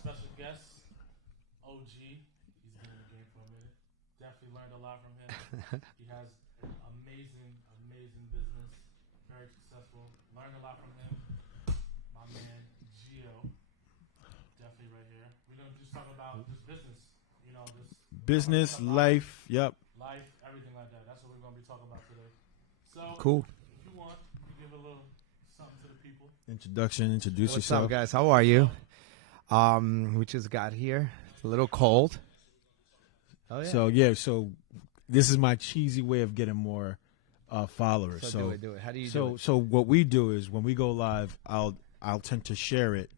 special guest, OG. He's been in the game for a minute. Definitely learned a lot from him. He has an amazing business. Very successful. Learned a lot from him. My man, GEO. Definitely right here. We're going to just talk about this business. You know, this business, life. Yep. Life, everything like that. That's what we're going to be talking about today. So, cool. If you want, you give a little something to the people. Introduction. Introduce What's yourself. up, guys? How are you? We just got here. It's a little cold. Oh yeah. So this is my cheesy way of getting more followers. So do it. How do you do it? So what we do is when we go live, I'll tend to share it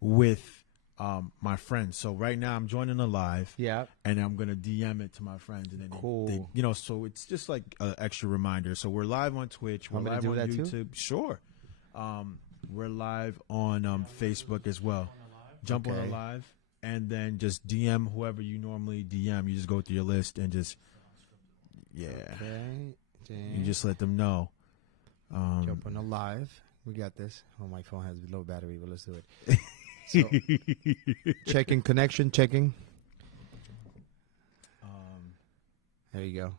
with my friends. So right now I'm joining a live. Yeah. And I'm gonna DM it to my friends, and then cool. they so it's just like an extra reminder. So we're live on Twitch. We're live on YouTube. Too? Sure. We're live on Facebook as well. Jump on a live, and then just DM whoever you normally DM. You just go through your list and just you just let them know. Jump on a live. We got this. Oh, my phone has low battery, but let's do it. So, checking connection, checking. There you go.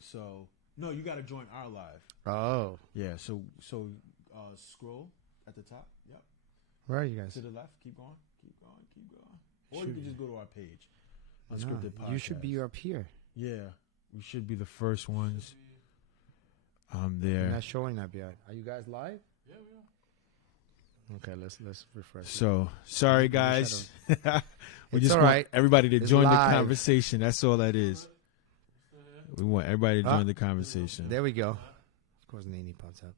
So no, you got to join our live. Oh, yeah. So scroll at the top. Yep. Where are you guys? To the left. Keep going. Or you can just go to our page. Unscripted Podcast. You should be up here. Yeah, we should be the first ones. There. You're not showing up yet. Are you guys live? Yeah, we are. Okay, let's refresh. So sorry, guys. We just want everybody to join live. the conversation. That's all that is. We want everybody to join the conversation. There we go. Of course, Nene pops up.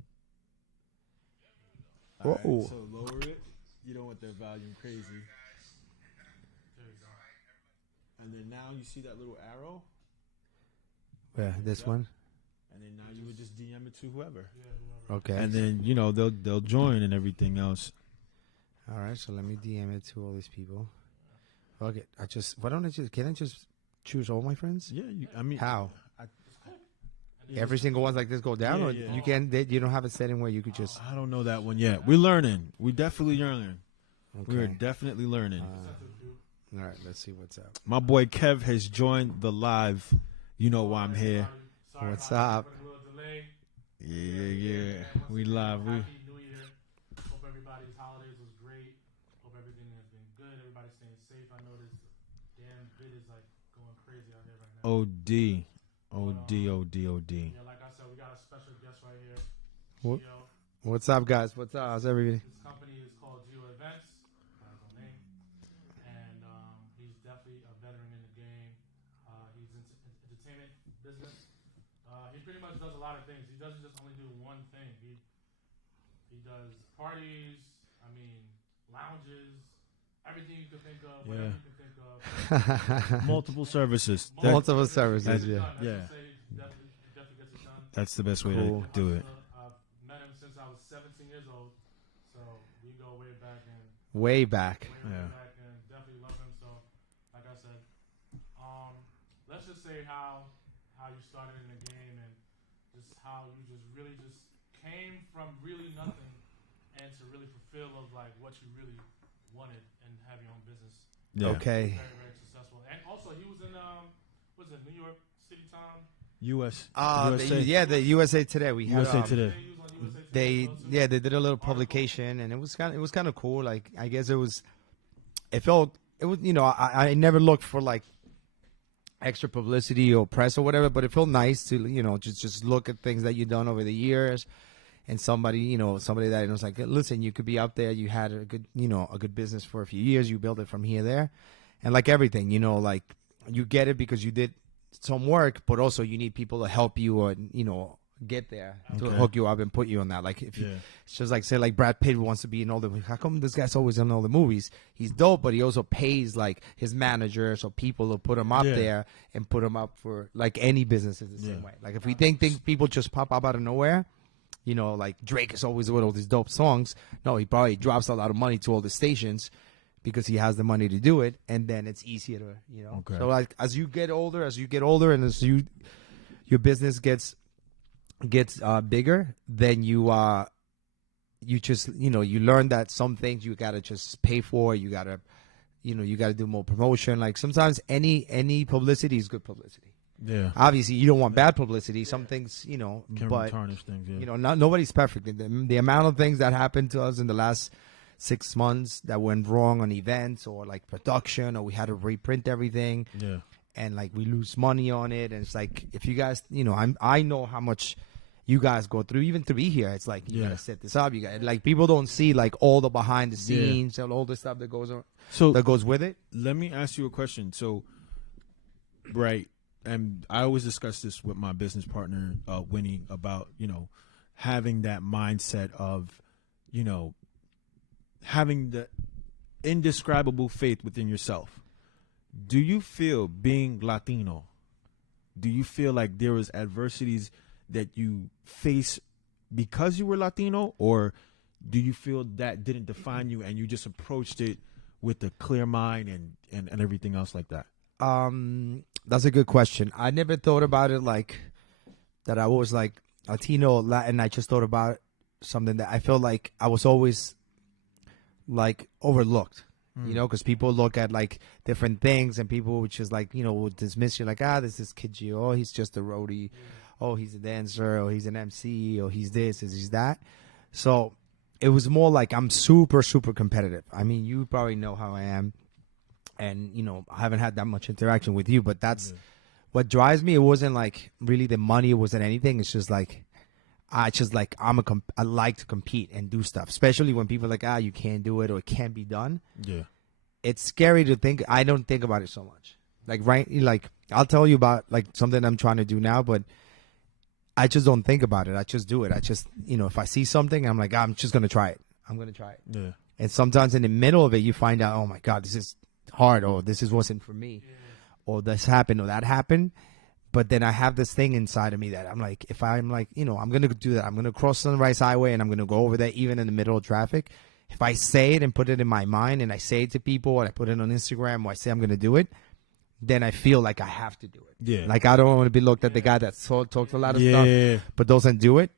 Whoa! Right, so lower it. You don't want their volume crazy. There you go. And then now you see that little arrow. Yeah, this one. And then now you would just DM it to whoever. Yeah, whoever. Okay. And then they'll join and everything else. All right, so let me DM it to all these people. Okay, can I just choose all my friends? Yeah, I mean how? Every single one's like this go down, or yeah. you don't have a setting where you could just. I don't know that one yet. We're learning. We definitely learning. Okay. We're definitely learning. All right, let's see what's up. My boy Kev has joined the live. You know why I'm here. What's up? Yeah. We live. Happy New Year. Hope everybody's holidays was great. Hope everything has been good. Everybody's staying safe. I know this damn bit is like going crazy out here right now. OD. Yeah, like I said, we got a special guest right here. GEO. What's up, guys? What's up? How's everybody? His company is called GEO Events. That's his name. And he's definitely a veteran in the game. He's in entertainment business. He pretty much does a lot of things. He doesn't just only do one thing. He does parties, lounges, everything you could think of, whatever you could think of. Multiple services. Multiple services, yeah. Definitely gets it done. That's the best way to do it. I've met him since I was 17 years old, so we go way back. Way back, and definitely love him. So, like I said, let's just say how you started in the game and just how you just really just came from really nothing and to really fulfill of like what you really wanted and have your own business. Yeah. Okay. Very, very successful. And also he was in New York City Town? USA. The USA Today. We had USA Today. They did a little publication, and it was kind of cool. Like, I guess it was I never looked for like extra publicity or press or whatever, but it felt nice to just look at things that you've done over the years, and somebody that was like, listen, you could be up there, you had a good business for a few years, you built it from here there, and like everything, like you get it because you did some work, but also you need people to help you or get there to hook you up and put you on that. Like if it's just like, say like Brad Pitt wants to be in all the, how come this guy's always in all the movies? He's dope, but he also pays like his managers or people to put him up there and put him up for like any business is the same way. Like if we think people just pop up out of nowhere, like Drake is always with all these dope songs. No, he probably drops a lot of money to all the stations because he has the money to do it, and then it's easier to, So like as you get older, and as your business gets bigger, then you just you learn that some things you gotta just pay for. You gotta you got to do more promotion. Like sometimes any publicity is good publicity. Yeah. Obviously, you don't want bad publicity. Some things, Can but tarnish things. Yeah. nobody's perfect. The amount of things that happened to us in the last 6 months that went wrong on events or like production, or we had to reprint everything. Yeah. And like we lose money on it, and it's like if you guys, I know how much you guys go through even to be here. It's like you gotta set this up. You got like people don't see like all the behind the scenes and all the stuff that goes on. So that goes with it. Let me ask you a question. So, right. And I always discuss this with my business partner, Winnie, about, having that mindset of, having the indescribable faith within yourself. Do you feel being Latino, do you feel like there was adversities that you face because you were Latino, or do you feel that didn't define you and you just approached it with a clear mind and everything else like that? That's a good question. I never thought about it like that. I was like Latino, Latin. I just thought about something that I felt like I was always like overlooked, because people look at like different things and people would just like, would dismiss you like, this is kid GEO. Oh, he's just a roadie. Oh, he's a dancer. Oh, he's an MC. Oh, he's this, he's that. So it was more like I'm super, super competitive. I mean, you probably know how I am. And, I haven't had that much interaction with you, but that's what drives me. It wasn't like really the money. It wasn't anything. It's just like, I like to compete and do stuff, especially when people are like, you can't do it or it can't be done. Yeah. It's scary to think. I don't think about it so much. Like I'll tell you about like something I'm trying to do now, but I just don't think about it. I just do it. I just, if I see something, I'm like, I'm just going to try it. I'm going to try it. Yeah. And sometimes in the middle of it, you find out, oh my God, this is hard, or wasn't for me, or this happened or that happened. But then I have this thing inside of me that I'm like, if I'm like, I'm going to do that. I'm going to cross Sunrise Highway and I'm going to go over there even in the middle of traffic. If I say it and put it in my mind and I say it to people and I put it on Instagram or I say I'm going to do it, then I feel like I have to do it. Yeah. Like I don't want to be looked at the guy that talks a lot of stuff but doesn't do it,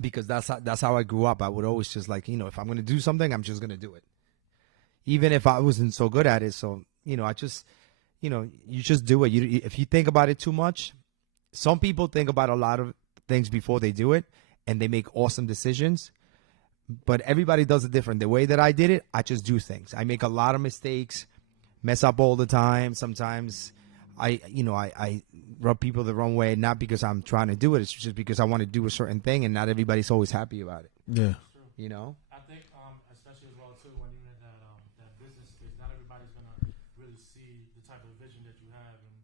because that's how I grew up. I would always just like, if I'm going to do something, I'm just going to do it. Even if I wasn't so good at it. So, I just, you just do it. If you think about it too much, some people think about a lot of things before they do it and they make awesome decisions, but everybody does it different. The way that I did it, I just do things. I make a lot of mistakes, mess up all the time. Sometimes I rub people the wrong way, not because I'm trying to do it. It's just because I want to do a certain thing and not everybody's always happy about it. Yeah. I think, especially as well, too, when you're in that business space, not everybody's going to really see the type of vision that you have and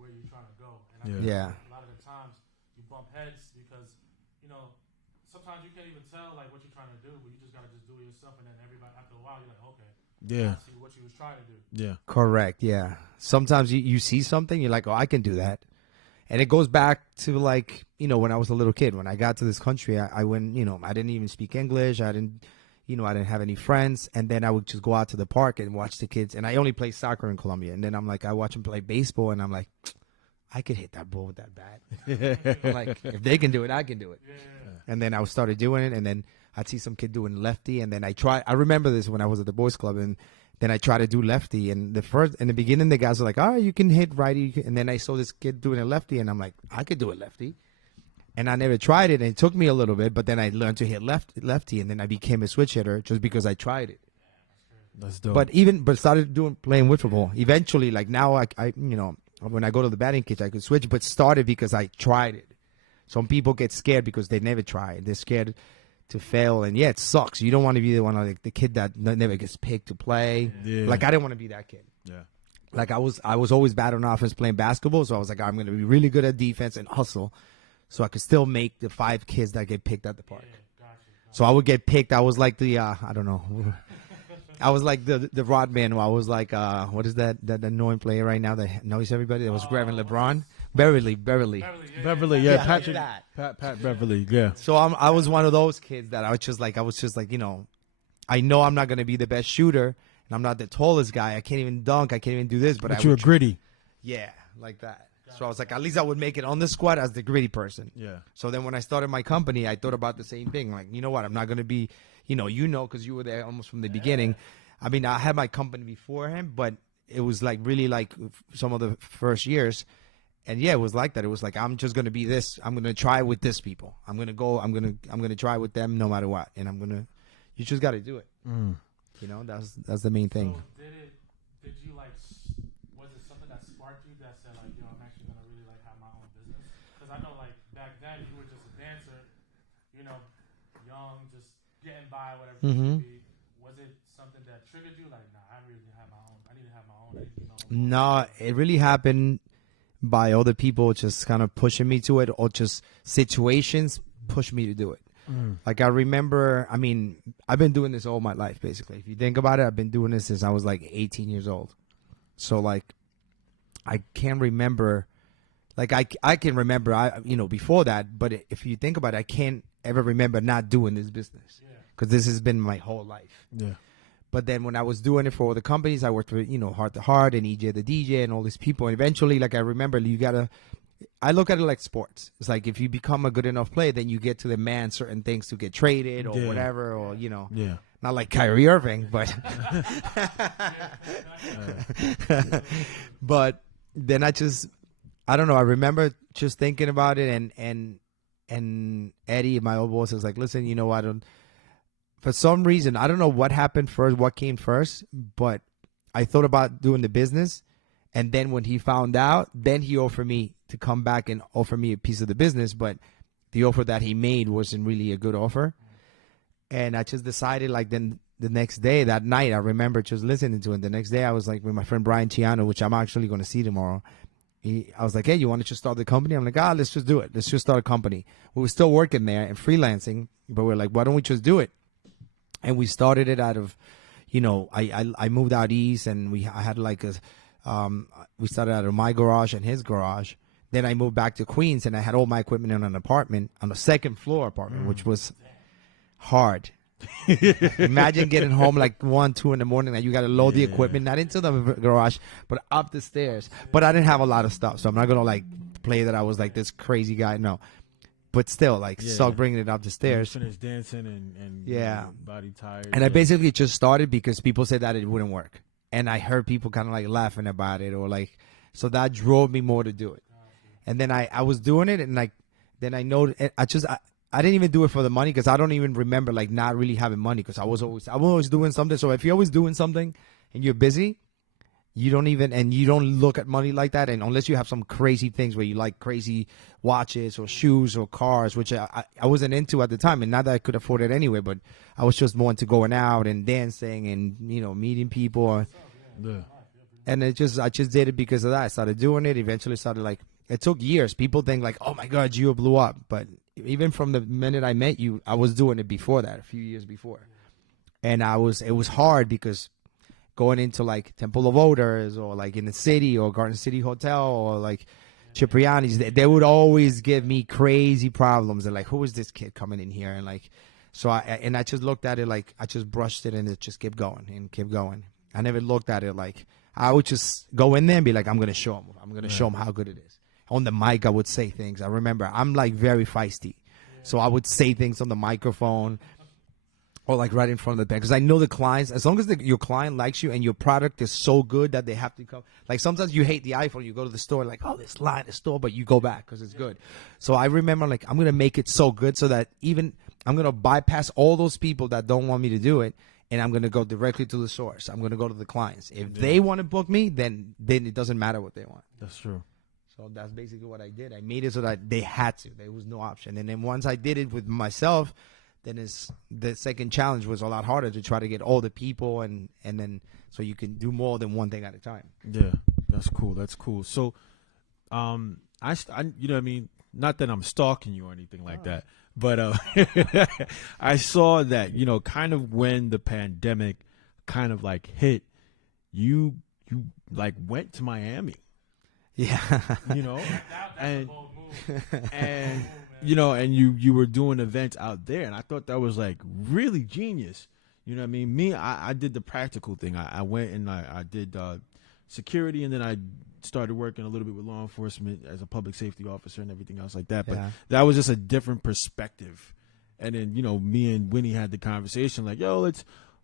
where you're trying to go. And I think a lot of the times you bump heads because, sometimes you can't even tell, like, what you're trying to do, but you just got to just do it yourself. And then everybody, after a while, you're like, okay. Yeah. I see what you was trying to do. Yeah. Correct. Yeah. Sometimes you see something, you're like, oh, I can do that. And it goes back to like, when I was a little kid, when I got to this country, I went, I didn't even speak English. I didn't have any friends. And then I would just go out to the park and watch the kids. And I only play soccer in Colombia. And then I'm like, I watch them play baseball and I'm like, I could hit that ball with that bat. I'm like, if they can do it, I can do it. Yeah. And then I started doing it. And then I'd see some kid doing lefty. And then I remember this when I was at the boys club, and then I tried to do lefty. And in the beginning, the guys were like, you can hit righty. And then I saw this kid doing a lefty, and I'm like, I could do it lefty. And I never tried it, and it took me a little bit, but then I learned to hit lefty, and then I became a switch hitter just because I tried it. That's dope. But started playing wiffle ball. Eventually, like now, I when I go to the batting cage, I could switch, but started because I tried it. Some people get scared because they never try. They're scared to fail, and it sucks. You don't want to be the one like the kid that never gets picked to play. Yeah. Like I didn't want to be that kid. Yeah. Like I was always bad on offense playing basketball, so I was like, I'm going to be really good at defense and hustle, so I could still make the 5 kids that get picked at the park. Yeah, gotcha. So I would get picked. I was like the I don't know. I was like the rod man. I was like what is that annoying player right now that knows everybody? That was grabbing LeBron. Beverly, yeah. Patrick, Pat Beverly, yeah. So I was one of those kids that I was just like, I know I'm not going to be the best shooter, and I'm not the tallest guy. I can't even dunk. I can't even do this. But you were gritty. Yeah, like that. So I was like, at least I would make it on the squad as the gritty person. Yeah. So then when I started my company, I thought about the same thing. Like, you know what? I'm not going to be, because you were there almost from the beginning. I mean, I had my company before him, but it was like really like some of the first years. And yeah, it was like that. It was like, I'm just going to be this. I'm going to try with this people. I'm going to try with them no matter what. And you just got to do it. You know, that's the main thing. So did you like, was it something that sparked you that said like, I'm actually going to really like have my own business? Because I know like back then you were just a dancer, young, just getting by, whatever it should be. Was it something that triggered you? Like, nah, I really have my own. I need to have my own. No, it really happened by other people just kind of pushing me to it, or just situations push me to do it. Like I remember, I mean, I've been doing this all my life, basically. If you think about it, I've been doing this since I was like 18 years old. So like, I can't remember, like I can remember, before that, but if you think about it, I can't ever remember not doing this business because this has been my whole life. Yeah. But then when I was doing it for all the companies, I worked with, Heart to Heart and EJ the DJ and all these people. And eventually, like I remember, I look at it like sports. It's like if you become a good enough player, then you get to demand certain things to get traded or whatever, or, not like Kyrie Irving, but, but then I don't know. I remember just thinking about it and Eddie, my old boss, was like, listen, for some reason, I don't know what happened first, what came first, but I thought about doing the business. And then when he found out, then he offered me to come back and offer me a piece of the business. But the offer that he made wasn't really a good offer. And I just decided, like, then the next day, that night, I remember just listening to it. The next day, I was like with my friend Brian Chiano, which I'm actually going to see tomorrow. I was like, hey, you want to just start the company? I'm like, let's just do it. Let's just start a company. We were still working there and freelancing, but we're like, why don't we just do it? And we started it out of, I moved out east, and I had like we started out of my garage and his garage. Then I moved back to Queens, and I had all my equipment in an apartment, on a second floor apartment, which was hard. Imagine getting home like 1, 2 in the morning, and you got to load the equipment, not into the garage, but up the stairs. But I didn't have a lot of stuff, so I'm not going to like play that I was like this crazy guy. No. But still, like, suck bringing it up the stairs. Finished dancing and body tired. And I basically just started because people said that it wouldn't work. And I heard people kind of like laughing about it, or like, so that drove me more to do it. And then I was doing it, and like, then I know, I didn't even do it for the money, because I don't even remember like not really having money, because I was always doing something. So if you're always doing something and you're busy, you don't look at money like that. And unless you have some crazy things where you like crazy watches or shoes or cars, which I wasn't into at the time. And not that I could afford it anyway, but I was just more into going out and dancing and, meeting people. And I just did it because of that. I started doing it. Eventually started like, it took years. People think like, oh my God, GEO blew up. But even from the minute I met you, I was doing it before that, a few years before. And it was hard because going into like Temple of Odors or like in the city or Garden City Hotel or like Cipriani's, they would always give me crazy problems. They're like, who is this kid coming in here? And like, so I just looked at it like, I just brushed it and it just kept going and kept going. I never looked at it like, I would just go in there and be like, I'm going to show them. I'm going to show them how good it is. On the mic, I would say things. I remember I'm like very feisty. So I would say things on the microphone or like right in front of the band. Because I know the clients, as long as your client likes you and your product is so good that they have to come. Like sometimes you hate the iPhone. You go to the store like, oh, this line is store, but you go back because it's good. So I remember like, I'm going to make it so good so that even I'm going to bypass all those people that don't want me to do it. And I'm going to go directly to the source. I'm going to go to the clients. If they want to book me, then it doesn't matter what they want. That's true. So that's basically what I did. I made it so that they had to. There was no option. And then once I did it with myself, then the second challenge was a lot harder to try to get all the people and then so you can do more than one thing at a time. Yeah, that's cool. That's cool. So, I you know what I mean? Not that I'm stalking you or anything like that, but I saw that, kind of when the pandemic kind of like hit, you like went to Miami. Yeah. And and you were doing events out there, and I thought that was like really genius. You know what I mean? Me, I did the practical thing. I went and I did security, and then I started working a little bit with law enforcement as a public safety officer and everything else like that. But that was just a different perspective. And then, me and Winnie had the conversation like, yo,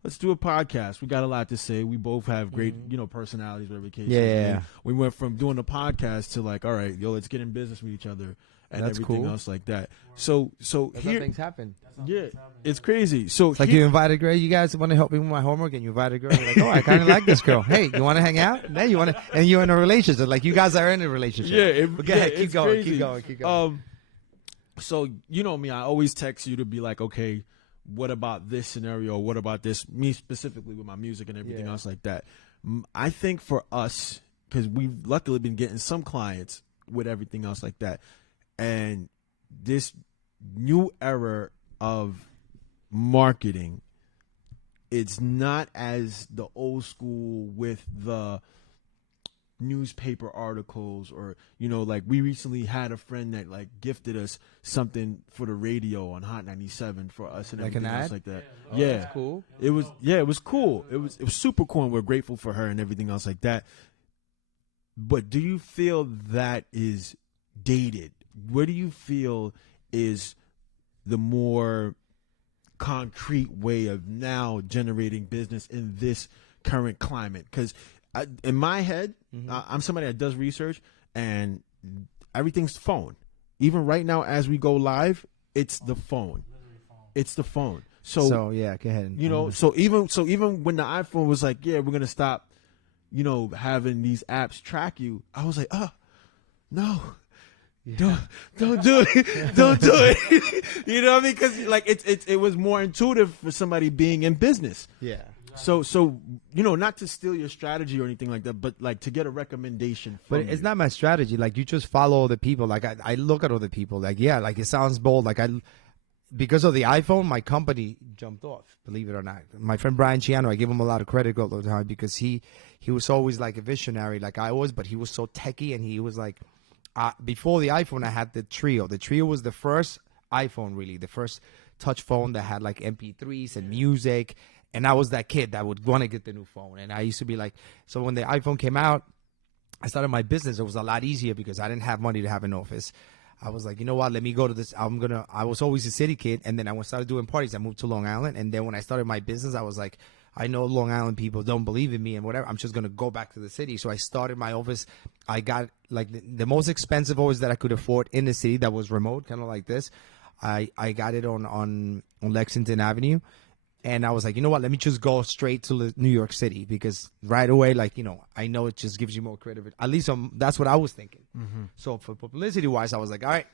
let's do a podcast. We got a lot to say. We both have great, personalities, whatever the case is. Yeah. We went from doing the podcast to like, all right, let's get in business with each other and That's everything cool. else like that. So That's here, how things happen. yeah, it's crazy. So It's like you invite a girl. You guys want to help me with my homework, and you invite a girl. You're like, oh, I kind of like this girl. Hey, you want to hang out? Then you want to, and you're in a relationship. Like you guys are in a relationship. Yeah, But go ahead, keep going, crazy. keep going. So you know me, I always text you to be like, okay, what about this scenario? What about this? Me specifically with my music and everything else like that. I think for us, because we've luckily been getting some clients with everything else like that, and this new era of marketing, it's not as the old school with the newspaper articles or like we recently had a friend that like gifted us something for the radio on Hot 97 for us and Like everything an else ad? like that. That's cool. It was cool. It was super cool, and we're grateful for her and everything else like that. But do you feel that is dated? What do you feel is the more concrete way of now generating business in this current climate? Because in my head, I'm somebody that does research, and everything's phone. Even right now, as we go live, it's the phone. It's the phone. So yeah, go ahead. So even when the iPhone was like, yeah, we're gonna stop, having these apps track you, I was like, oh, no. Yeah. Don't do it. Don't do it. You know what I mean? Because like it was more intuitive for somebody being in business. Yeah. So not to steal your strategy or anything like that, but like to get a recommendation from But it's not my strategy. Like you just follow other people. Like I look at other people. Like like it sounds bold. Like because of the iPhone, my company jumped off. Believe it or not, my friend Brian Ciano, I give him a lot of credit all the time because he was always like a visionary, like I was, but he was so techie, and he was like, before the iPhone, I had the Trio. The Trio was the first iPhone, really, the first touch phone that had like MP3s and music. And I was that kid that would want to get the new phone. And I used to be like, so when the iPhone came out, I started my business. It was a lot easier because I didn't have money to have an office. I was like, you know what? Let me go to this. I was always a city kid. And then I started doing parties. I moved to Long Island. And then when I started my business, I was like, I know Long Island people don't believe in me and whatever. I'm just going to go back to the city. So I started my office. I got like the most expensive office that I could afford in the city that was remote, kind of like this. I got it on Lexington Avenue. And I was like, you know what? Let me just go straight to New York City because right away, like, I know it just gives you more credibility. At least that's what I was thinking. Mm-hmm. So for publicity-wise, I was like, all right,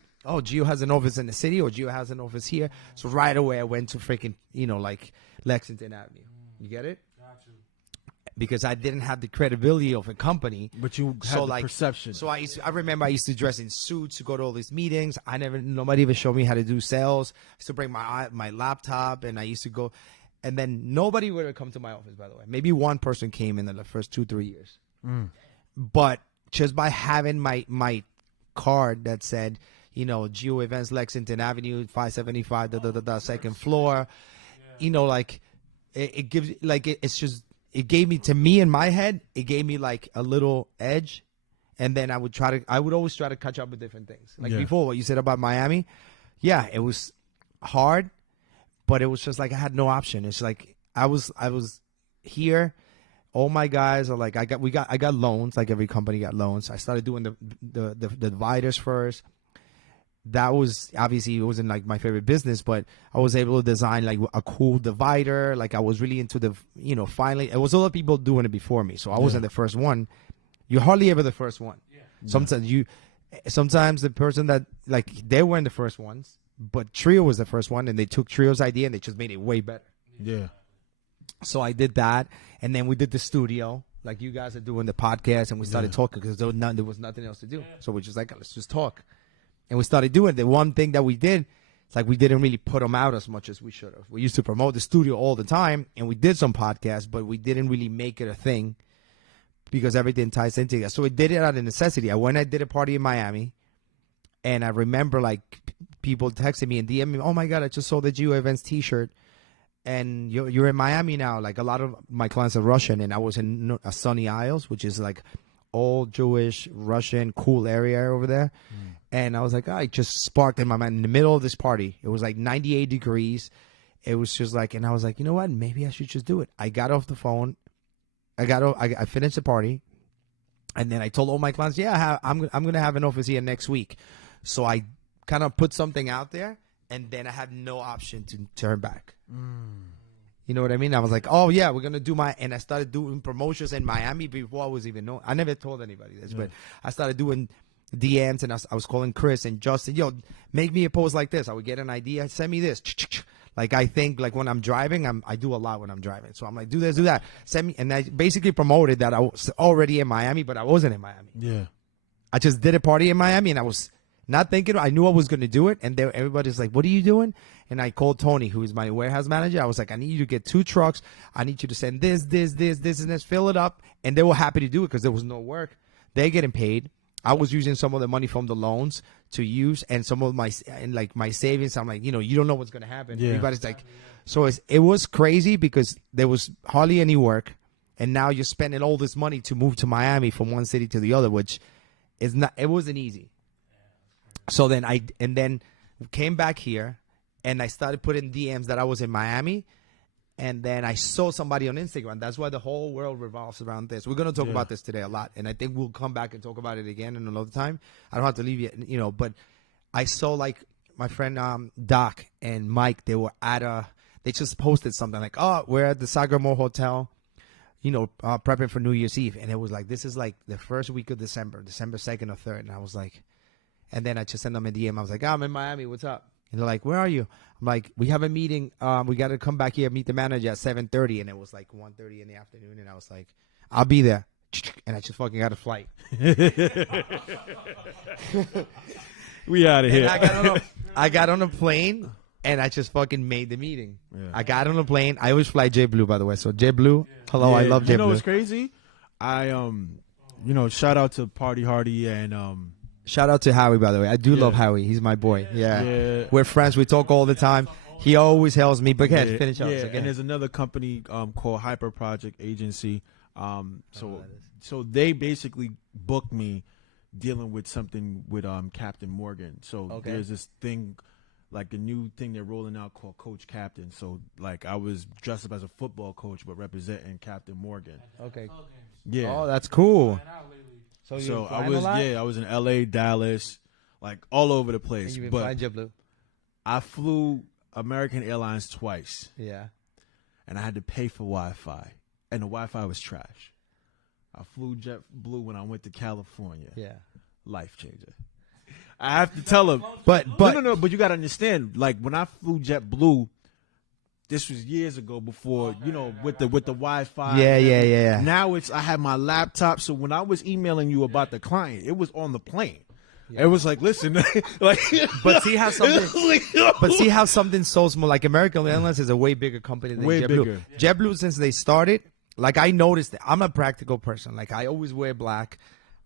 GEO has an office in the city or GEO has an office here. So right away, I went to freaking, like Lexington Avenue. You get it? Got you. Because I didn't have the credibility of a company. But you had the perception. So I remember I used to dress in suits to go to all these meetings. Nobody even showed me how to do sales. I used to bring my laptop, and I used to go. And then nobody would have come to my office, by the way. Maybe one person came in the first 2-3 years. But just by having my card that said, GEO Events, Lexington Avenue, 575, second floor, like it gives, like it's just, it gave me, to me in my head, it gave me like a little edge. And then I would always try to catch up with different things. Like before, what you said about Miami, it was hard. But it was just like I had no option. It's like I was here. All my guys are like I got loans. Like every company got loans. I started doing the dividers first. That was obviously, it wasn't like my favorite business, but I was able to design like a cool divider. Like I was really into the finally it was other people doing it before me, so I wasn't the first one. You're hardly ever the first one. Yeah. Sometimes the person that like they weren't the first ones. But Trio was the first one, and they took Trio's idea and they just made it way better. Yeah. So I did that, and then we did the studio, like you guys are doing the podcast, and we started talking because there was nothing else to do. So we're just like, let's just talk, and we started doing it. The one thing that we did, it's like we didn't really put them out as much as we should have. We used to promote the studio all the time, and we did some podcasts, but we didn't really make it a thing because everything ties into it. So we did it out of necessity. I did a party in Miami. And I remember like people texting me and DM me, oh my God, I just saw the GEO Events t-shirt and you're in Miami now. Like a lot of my clients are Russian, and I was in Sunny Isles, which is like all Jewish, Russian, cool area over there. And I was like, I just sparked in my mind in the middle of this party. It was like 98 degrees. it was just like, and I was like, you know what? Maybe I should just do it. I got off the phone. I finished the party. And then I told all my clients, I'm going to have an office here next week. So I kind of put something out there, and then I had no option to turn back. You know what I mean? I was like, oh, yeah, we're going to do and I started doing promotions in Miami before I was even known. I never told anybody this, but I started doing DMs, and I was calling Chris and Justin, yo, make me a post like this. I would get an idea, send me this. Like, I think, like, when I'm driving, I do a lot when I'm driving. So I'm like, do this, do that. Send me. And I basically promoted that I was already in Miami, but I wasn't in Miami. Yeah. I just did a party in Miami, and I was not thinking. I knew I was going to do it. And everybody's like, what are you doing? And I called Tony, who is my warehouse manager. I was like, I need you to get 2 trucks. I need you to send this, and this, fill it up. And they were happy to do it because there was no work. They're getting paid. I was using some of the money from the loans to use, and some of my savings. I'm like, you don't know what's going to happen. Yeah. Everybody's like, so it was crazy because there was hardly any work, and now you're spending all this money to move to Miami from one city to the other, which is not. It wasn't easy. So then I came back here, and I started putting DMs that I was in Miami. And then I saw somebody on Instagram. That's why the whole world revolves around this. We're going to talk about this today a lot. And I think we'll come back and talk about it again in another time. I don't have to leave yet, but I saw like my friend Doc and Mike, they were they just posted something like, oh, we're at the Sagamore Hotel, prepping for New Year's Eve. And it was like, this is like the first week of December 2nd or 3rd. And I was like, and then I just sent them a DM. I was like, I'm in Miami. What's up? And they're like, where are you? I'm like, we have a meeting. We got to come back here, meet the manager at 7:30. And it was like 1:30 in the afternoon. And I was like, I'll be there. And I just fucking got a flight. We out of here. I got on a plane, and I just fucking made the meeting. Yeah. I got on a plane. I always fly Jetblue, by the way. So Jetblue, hello, I love Jetblue. You know what's crazy? I shout out to Party Hardy and shout out to Howie, by the way. I do love Howie. He's my boy. Yeah. We're friends. We talk all the time. He always helps me. But go ahead, finish up. Yeah, and there's another company called Hyper Project Agency. So they basically booked me dealing with something with Captain Morgan. So there's this thing, like a new thing they're rolling out called Coach Captain. So like I was dressed up as a football coach but representing Captain Morgan. Okay. Yeah. Oh, that's cool. So I was in LA, Dallas, like all over the place. And you've been flying JetBlue? I flew American Airlines twice. Yeah. And I had to pay for Wi-Fi. And the Wi-Fi was trash. I flew JetBlue when I went to California. Yeah. Life changer. I have to tell them. But you got to understand, like when I flew JetBlue, this was years ago before, with the Wi-Fi. Yeah. Now I have my laptop. So when I was emailing you about the client, it was on the plane. Yeah. It was like, listen, but see how something so small, like American Airlines is a way bigger company than JetBlue. Bigger. JetBlue, since they started, like I noticed that I'm a practical person. Like I always wear black.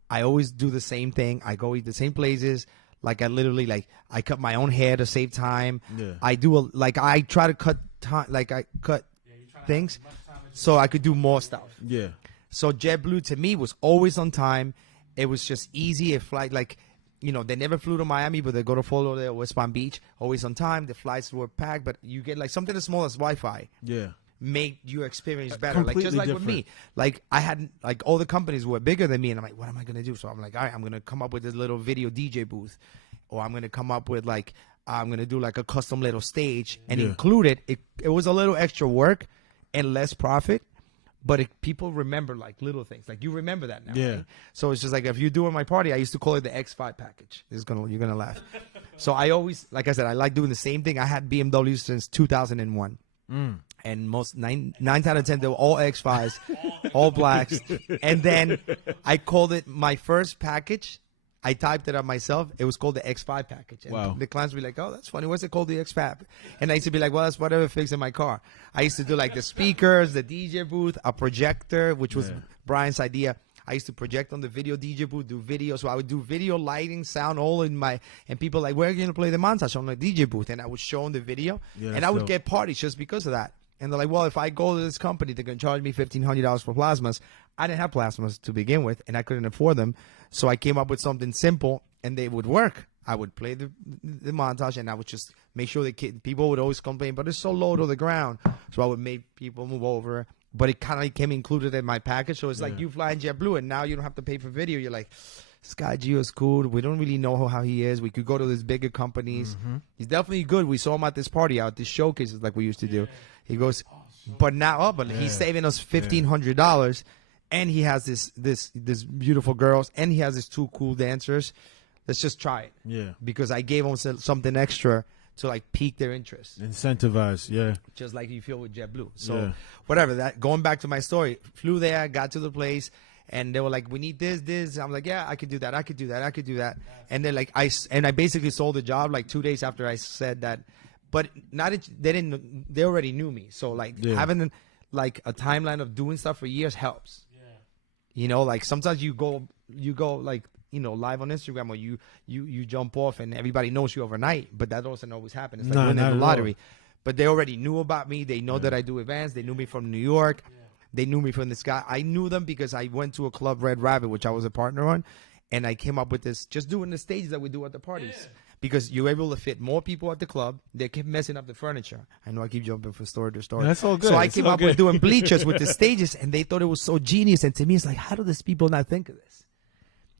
I always do the same thing. I go eat the same places. Like I literally, I cut my own hair to save time. Yeah. I try to cut time, I cut things so I could do more stuff. Yeah. So JetBlue to me was always on time. It was just easy. A flight, they never flew to Miami, but they go to Fort Lauderdale or West Palm Beach, always on time. The flights were packed, but you get something as small as Wi-Fi. Yeah. Make your experience better. Completely just like different. With me. I had all the companies were bigger than me, and I'm like, what am I gonna do? So I'm like, all right, I'm gonna come up with this little video DJ booth, or I'm gonna come up with I'm gonna do a custom little stage and include it. It was a little extra work and less profit, but people remember little things. You remember that now. Yeah. Right? So it's just if you're doing my party, I used to call it the X5 package. You're gonna laugh. So I always, like I said, I like doing the same thing. I had BMW since 2001. And most 9 out of 10, they were all X5s, all blacks. And then I called it my first package. I typed it up myself. It was called the X5 package. And the clients were like, oh, that's funny. What's it called, the XPAP? And I used to be like, well, that's whatever fixed in my car. I used to do the speakers, the DJ booth, a projector, which was Brian's idea. I used to project on the video DJ booth, do video. So I would do video, lighting, sound, all in and people where are you going to play the montage? On the DJ booth. And I would show them the video. Yeah, and I would get parties just because of that. And they're like, well, if I go to this company, they're going to charge me $1,500 for plasmas. I didn't have plasmas to begin with, and I couldn't afford them. So I came up with something simple, and they would work. I would play the montage, and I would just make sure people would always complain, but it's so low to the ground. So I would make people move over. But it kind of came included in my package. So it's like you fly in JetBlue, and now you don't have to pay for video. You're like, this guy GEO is cool. We don't really know how he is. We could go to these bigger companies. He's definitely good. We saw him at this party out, this showcases like we used to do. He goes, but now, but he's saving us $1,500, and he has this beautiful girls, and he has these 2 cool dancers. Let's just try it. Yeah. Because I gave him something extra to like pique their interest. Incentivize, yeah. Just like you feel with JetBlue. So whatever, that going back to my story, flew there, got to the place, and they were like, we need this. I'm like, yeah, I could do that. I could do that. And they're like, I basically sold the job like 2 days after I said that. But they already knew me. So like having like a timeline of doing stuff for years helps. Yeah. You know, like sometimes you go like, you know, live on Instagram, or you jump off and everybody knows you overnight, but that doesn't always happen. It's like winning the lottery. But they already knew about me. They know that I do events. They knew me from New York. They knew me from this guy. I knew them because I went to a club, Red Rabbit, which I was a partner on, and I came up with this, just doing the stages that we do at the parties. Because you're able to fit more people at the club. They keep messing up the furniture. I know I keep jumping from story to story. That's all good. So I came up with doing bleachers with the stages, and they thought it was so genius. And to me, it's like, how do these people not think of this?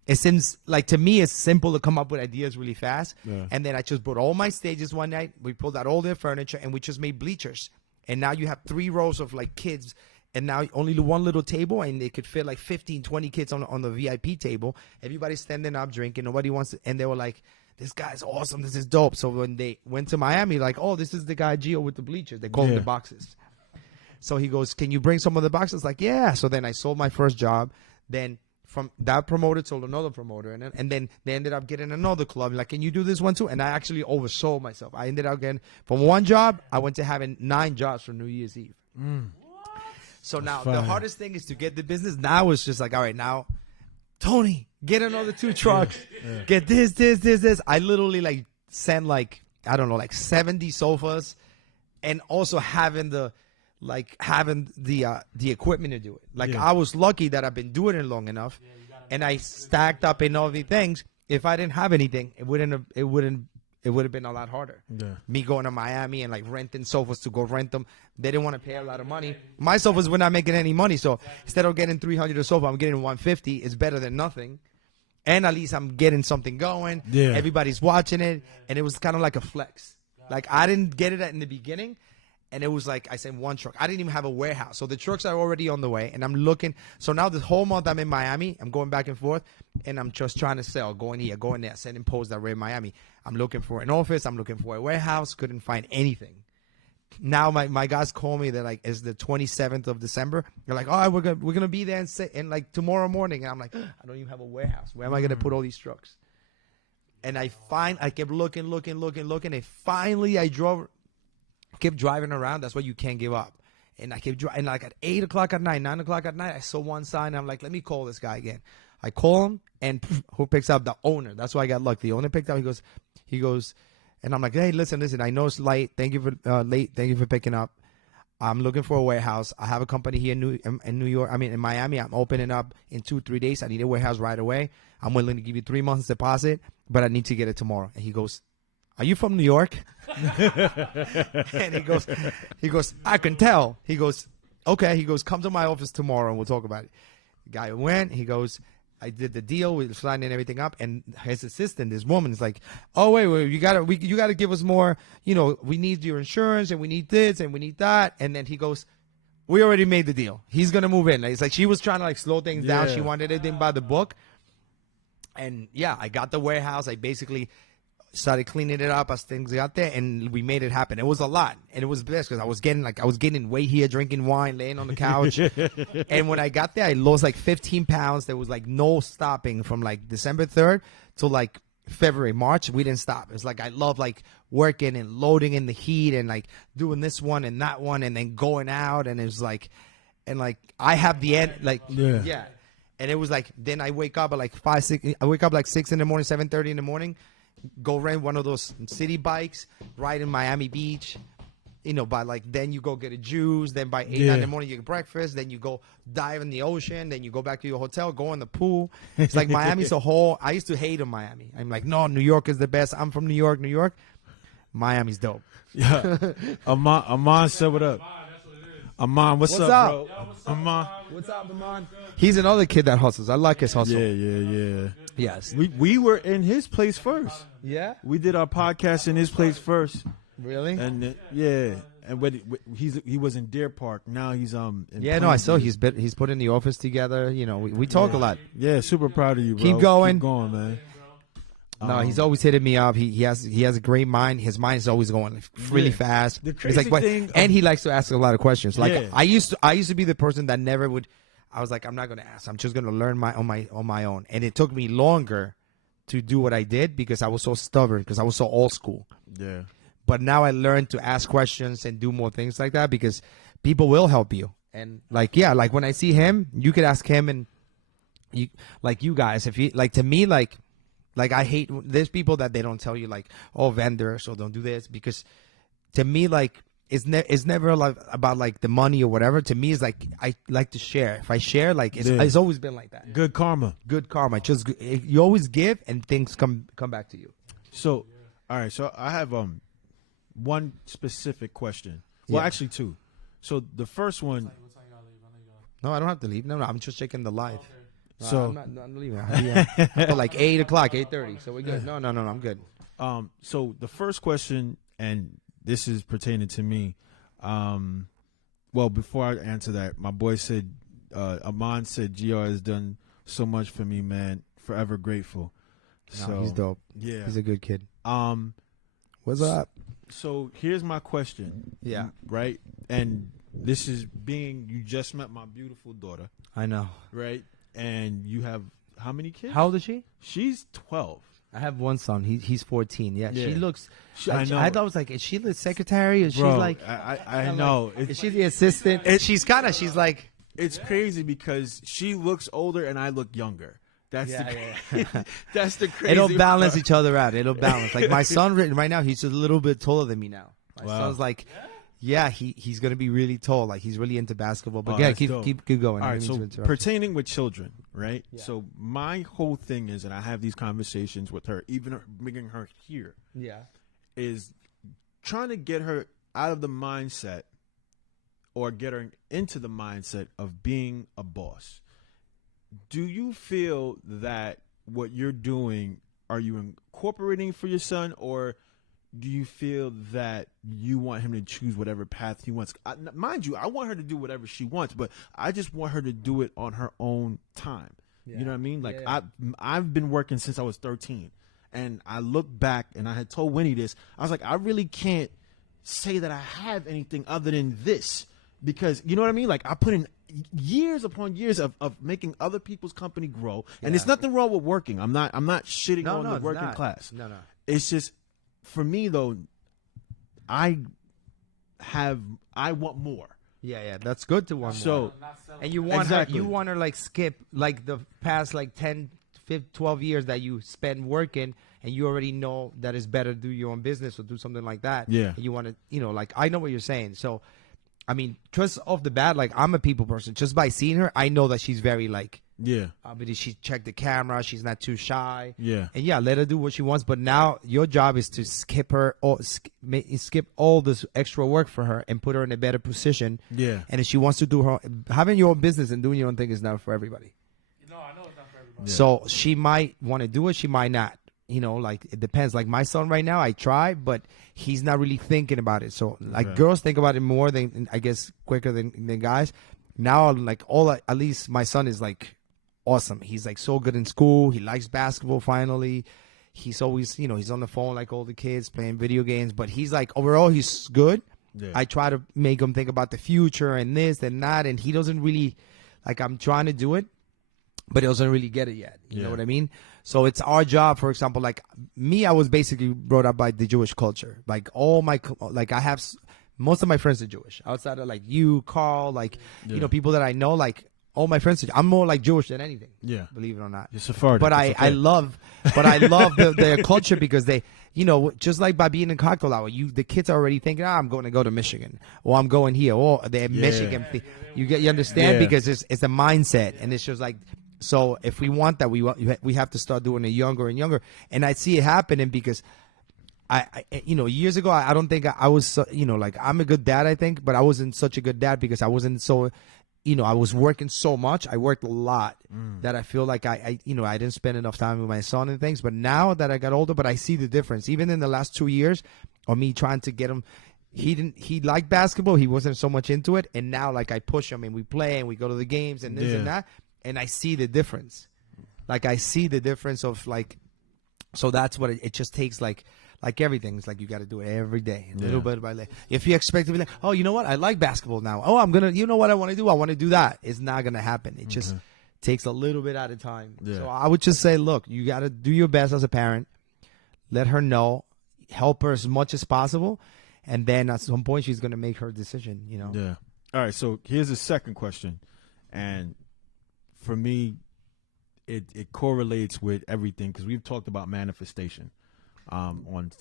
It seems like, to me, it's simple to come up with ideas really fast. Yeah. And then I just bought all my stages one night. We pulled out all their furniture, and we just made bleachers. And now you have 3 rows of like kids, and now only 1 little table, and they could fit like 15, 20 kids on the VIP table. Everybody's standing up, drinking. Nobody wants to, and they were like, this guy's awesome. This is dope. So when they went to Miami, like, oh, this is the guy GEO with the bleachers. They call him the boxes. So he goes, can you bring some of the boxes? Like, yeah. So then I sold my first job. Then from that promoter sold another promoter, and then they ended up getting another club. Like, can you do this one too? And I actually oversold myself. I ended up getting, from one job, I went to having 9 jobs for New Year's Eve. So now the hardest thing is to get the business. Now it's just like, all right, now, Tony, get another 2 trucks. Get this. I literally like sent like, I don't know, like 70 sofas, and also having the equipment to do it. Like I was lucky that I've been doing it long enough, and I stacked up in all the things. If I didn't have anything, it would have been a lot harder. Me going to Miami and like renting sofas to go rent them. They didn't want to pay a lot of money. My sofas were not making any money, so instead of getting $300 a sofa, I'm getting $150. It's better than nothing, and at least I'm getting something going. Everybody's watching it, and it was kind of like a flex. Like I didn't get it in the beginning. And it was like, I said 1 truck. I didn't even have a warehouse. So the trucks are already on the way. And I'm looking. So now this whole month I'm in Miami. I'm going back and forth. And I'm just trying to sell. Going here, going there. Sending posts that were in Miami. I'm looking for an office. I'm looking for a warehouse. Couldn't find anything. Now my guys call me. They're like, it's the 27th of December. They're like, all right, we're gonna be there and like tomorrow morning. And I'm like, I don't even have a warehouse. Where am I going to put all these trucks? And I kept looking. And finally I kept driving around. That's why you can't give up. And I kept driving. Like at 8 o'clock at night, 9 o'clock at night, I saw one sign. I'm like, let me call this guy again. I call him, and who picks up? The owner. That's why I got lucky. The owner picked up. He goes, and I'm like, hey, listen. I know it's late. Thank you for picking up. I'm looking for a warehouse. I have a company here in New York. I mean, in Miami. I'm opening up in 2-3 days. I need a warehouse right away. I'm willing to give you 3 months deposit, but I need to get it tomorrow. And he goes, are you from New York? And he goes, I can tell. He goes, okay. He goes, come to my office tomorrow and we'll talk about it. The guy went. He goes, I did the deal. We signed everything up. And his assistant, this woman, is like, oh wait, you gotta give us more. You know, we need your insurance and we need this and we need that. And then he goes, we already made the deal. He's gonna move in. It's like she was trying to like slow things down. She wanted it in by the book. And yeah, I got the warehouse. I basically started cleaning it up as things got there, and we made it happen. It was a lot, and it was best because I was getting weight here, drinking wine, laying on the couch. And when I got there, I lost like 15 pounds. There was like no stopping from like December 3rd to like February, March. We didn't stop. It's like I love like working and loading in the heat and like doing this one and that one and then going out, and it was like, and like I have the end like yeah. And it was like, then I wake up at like 5, 6. I wake up like 6 in the morning, 7:30 in the morning. Go rent one of those city bikes, ride in Miami Beach, by like then you go get a juice, then by 8, 9 in the morning you get breakfast, then you go dive in the ocean, then you go back to your hotel, go in the pool. It's like Miami's a whole. I used to hate on Miami. I'm like, no, New York is the best. I'm from New York. Miami's dope. Yeah. Amon said what up. Amon, what's up, bro? Amon. What's up, Amon? He's another kid that hustles. I like his hustle. Yeah. Yes. We were in his place first. Yeah? We did our podcast in his place first. Really? And and he was in Deer Park. Now he's in I saw he's put in the office together. We talk a lot. Yeah, super proud of you, bro. Keep going, man. No, he's always hitting me up. He has a great mind. His mind is always going really fast. The crazy thing, and he likes to ask a lot of questions. Like Yeah. I used to be the person that never would. I was like, I'm not going to ask. I'm just going to learn on my own. And it took me longer to do what I did because I was so stubborn, because I was so old school. Yeah. But now I learned to ask questions and do more things like that because people will help you. And like when I see him, you could ask him, and you guys, if you to me, I hate, there's people that they don't tell you vendors, so don't do this, because to me, it's never about the money or whatever. To me, it's I like to share. If I share, it's always been like that. Good karma. Just you always give and things come back to you. So, all right. So I have one specific question. Well, actually two. So the first one. No, I don't have to leave. No, I'm just checking the live. So I'm leaving. Until 8 o'clock, 8:30. So we're good. No, I'm good. So the first question, and this is pertaining to me. Well, before I answer that, my boy said, Amon said, GR has done so much for me, man. Forever grateful. No, he's dope. Yeah, he's a good kid. What's up? So here's my question. Yeah. Right, and this is you just met my beautiful daughter. I know. Right. And you have how many kids? How old is she? She's 12. I have one son. He's 14. Yeah. She looks. I know. I thought it was is she the secretary? Is Bro, she like? I know. Is she the assistant? She's like. It's crazy because she looks older and I look younger. That's that's the crazy. It'll balance each other out. It'll balance. Like my son right now, he's just a little bit taller than me now. My son's like. Yeah, he's gonna be really tall. He's really into basketball. But keep going. All right, so pertaining with children, right? Yeah. So my whole thing is, and I have these conversations with her, even bringing her here. Yeah, is trying to get her out of the mindset, or get her into the mindset of being a boss. Do you feel that what you're doing, are you incorporating for your son, or do you feel that you want him to choose whatever path he wants? Mind you, I want her to do whatever she wants, but I just want her to do it on her own time. Yeah. You know what I mean? I've been working since I was 13, and I look back, and I had told Winnie this. I was like, I really can't say that I have anything other than this, because you know what I mean? I put in years upon years of making other people's company grow, and there's nothing wrong with working. I'm not shitting on the working class. No. It's just, for me though, I want more. Yeah, that's good to want more. And you want her skip the past 10, 15, 12 years that you spend working, and you already know that it's better to do your own business or do something like that. Yeah. And you want to, I know what you're saying. So, I mean, just off the bat, I'm a people person. Just by seeing her, I know that she's very yeah. She checked the camera. She's not too shy. Yeah. And let her do what she wants. But now your job is to skip all this extra work for her and put her in a better position. Yeah. And if she wants to having your own business and doing your own thing is not for everybody. No, I know it's not for everybody. Yeah. So she might want to do it. She might not. It depends. My son right now, I try, but he's not really thinking about it. So girls think about it more than, I guess, quicker than guys. Now, at least my son is awesome. He's so good in school. He likes basketball finally. He's always, he's on the phone like all the kids playing video games, but he's overall he's good. Yeah. I try to make him think about the future and this and that, and he doesn't really, I'm trying to do it, but he doesn't really get it yet. You know what I mean? So it's our job. For example, me, I was basically brought up by the Jewish culture. All my, I have most of my friends are Jewish outside of you, Carl, people that I know, all my friends. I'm more like Jewish than anything. Yeah, believe it or not. You're Sephardic. But I love their culture because they, just like by being in cocktail hour, the kids are already thinking, I'm going to go to Michigan, or I'm going here, or they're Michigan. You understand because it's a mindset, and it's just like. So if we want that, we have to start doing it younger and younger. And I see it happening because I years ago, I don't think I was, like I'm a good dad, I think, but I wasn't such a good dad because I wasn't so, I was working so much. I worked a lot that I feel like I didn't spend enough time with my son and things. But now that I got older, but I see the difference. Even in the last 2 years of me trying to get him, he liked basketball. He wasn't so much into it. And now like I push him and we play and we go to the games and this and that. And I see the difference. Like I see the difference of like, so that's what it just takes like everything. It's like you got to do it every day, little bit by little. If you expect to be like, oh, you know what? I like basketball now. Oh, I'm going to, you know what I want to do? I want to do that. It's not going to happen. It just takes a little bit at a time. Yeah. So I would just say, look, you got to do your best as a parent. Let her know. Help her as much as possible. And then at some point, she's going to make her decision, Yeah. All right. So here's the second question. And for me, it correlates with everything because we've talked about manifestation. On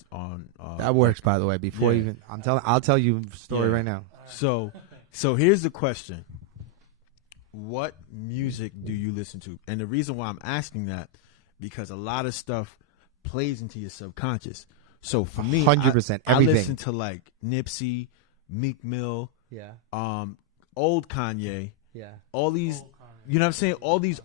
that works, by the way. Before even I'll tell you a story right now. So here's the question: what music do you listen to? And the reason why I'm asking that because a lot of stuff plays into your subconscious. So for me, 100%, I listen to like Nipsey, Meek Mill, old Kanye, all these. You know what I'm saying? All these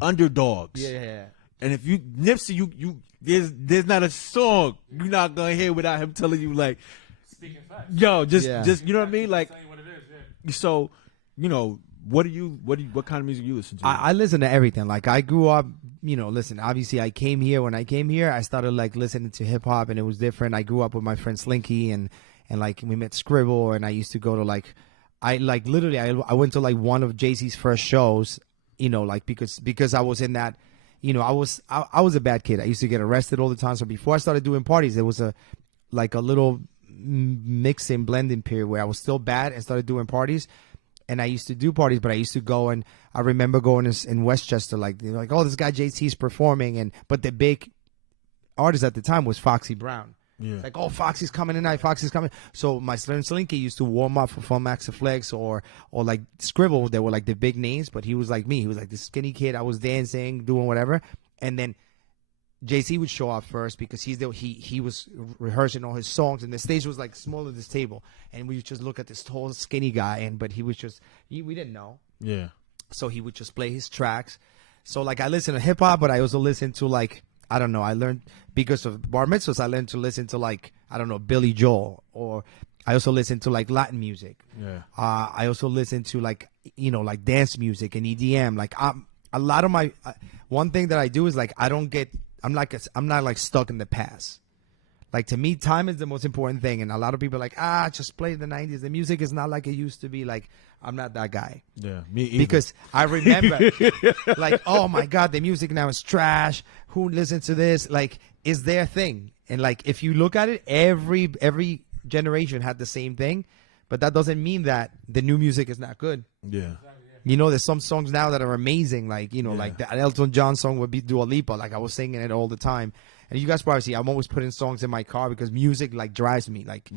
underdogs. Yeah. And if you Nipsey, you there's not a song you're not gonna hear without him telling you like, speaking facts. Yo, just you know what I mean? Like, what it is, so what kind of music you listen to? I listen to everything. Like I grew up, listen. Obviously, I came here. When I came here, I started like listening to hip hop, and it was different. I grew up with my friend Slinky, and like we met Scribble, and I used to go to like. I like literally I went to like one of Jay-Z's first shows, like because I was in that, I was a bad kid. I used to get arrested all the time. So before I started doing parties, there was a little mixing blending period where I was still bad and started doing parties. And I used to do parties, but I used to go and I remember going in Westchester, like oh, this guy JT's performing, but the big artist at the time was Foxy Brown. Yeah. It's like, oh, Foxy's coming tonight. Foxy's coming. So my friend Slinky used to warm up for Fun Max Flex or like Scribble. They were like the big names, but he was like me. He was like this skinny kid. I was dancing, doing whatever. And then JC would show up first because he was rehearsing all his songs, and the stage was like smaller than this table. And we would just look at this tall, skinny guy, but he was just, we didn't know. Yeah. So he would just play his tracks. So like I listen to hip hop, but I also listen to like, I don't know. I learned because of bar mitzvahs. I learned to listen to like, I don't know, Billy Joel, or I also listen to like Latin music. Yeah. I also listen to like, like dance music and EDM. Like a lot of my, one thing that I do is like, I'm not like stuck in the past. Like to me, time is the most important thing. And a lot of people are like, just play the 90s. The music is not like it used to be. Like, I'm not that guy. Yeah, me either. Because I remember, like, oh my God, the music now is trash. Who listens to this? Like, is their thing. And like, if you look at it, every generation had the same thing. But that doesn't mean that the new music is not good. Yeah. There's some songs now that are amazing. Like, like the Elton John song would be Dua Lipa. Like, I was singing it all the time. And you guys probably see, I'm always putting songs in my car because music, like, drives me. Like,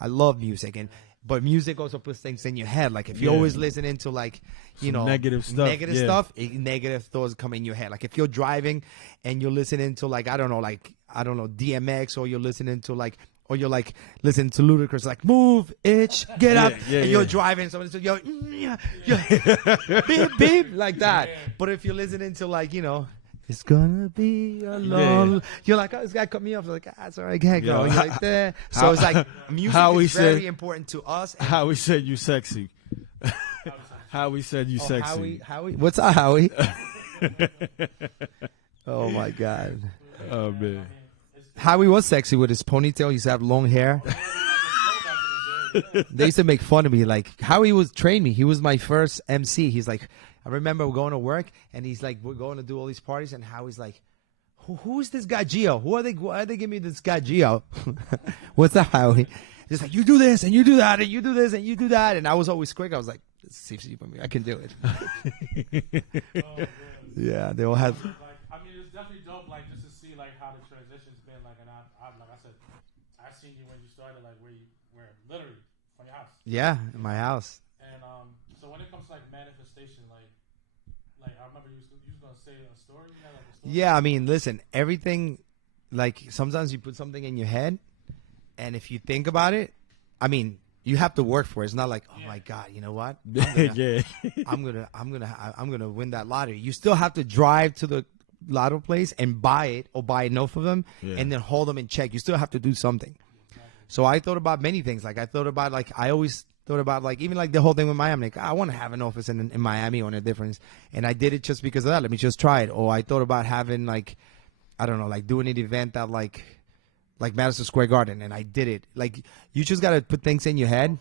I love music. But music also puts things in your head. Like, if you're always listening to, like, negative stuff, negative thoughts come in your head. Like, if you're driving and you're listening to, like, I don't know, DMX, or you're listening to, like, or you're like listening to Ludacris, like move, itch, get up, and you're driving. Someone says, yo, beep, beep, like that. But if you're listening to like, it's gonna be a long. You're like, oh, this guy cut me off. Like, it's all right, can't go. You're like, there. So it's like music is very important to us. How we said you sexy. How we said you sexy. Howie, what's up, Howie? Oh my God. Oh man. Howie was sexy with his ponytail. He used to have long hair. They used to make fun of me. Like, Howie was trained me. He was my first MC. He's like, I remember going to work, and he's like, we're going to do all these parties, and Howie's like, who is this guy GEO? Why are they giving me this guy GEO? What's up, Howie? He's like, you do this, and you do that, and you do this, and you do that. And I was always quick. I was like, see if you put me. I can do it. Oh, Yeah, they all have. like, I mean, it's definitely dope. Like just to see like how the transition's been. Like, and like I said, I seen you when you started. Like where literally from your house. Yeah, in my house. And so when it comes to like manifestation, like I remember you was gonna say a story. You had, like, a story? Yeah, I mean, listen, everything. Like sometimes you put something in your head, and if you think about it, I mean, you have to work for it. It's not like, oh my God, you know what? I'm gonna win that lottery. You still have to drive to the lotto place and buy it or buy enough of them and then hold them in check. You still have to do something. So I thought about many things. Like I thought about I always thought about even like the whole thing with Miami. Like I want to have an office in Miami on a difference, and I did it just because of that. Let me just try it. Or I thought about having I don't know, like doing an event at like Madison Square Garden, and I did it. Like you just gotta put things in your head.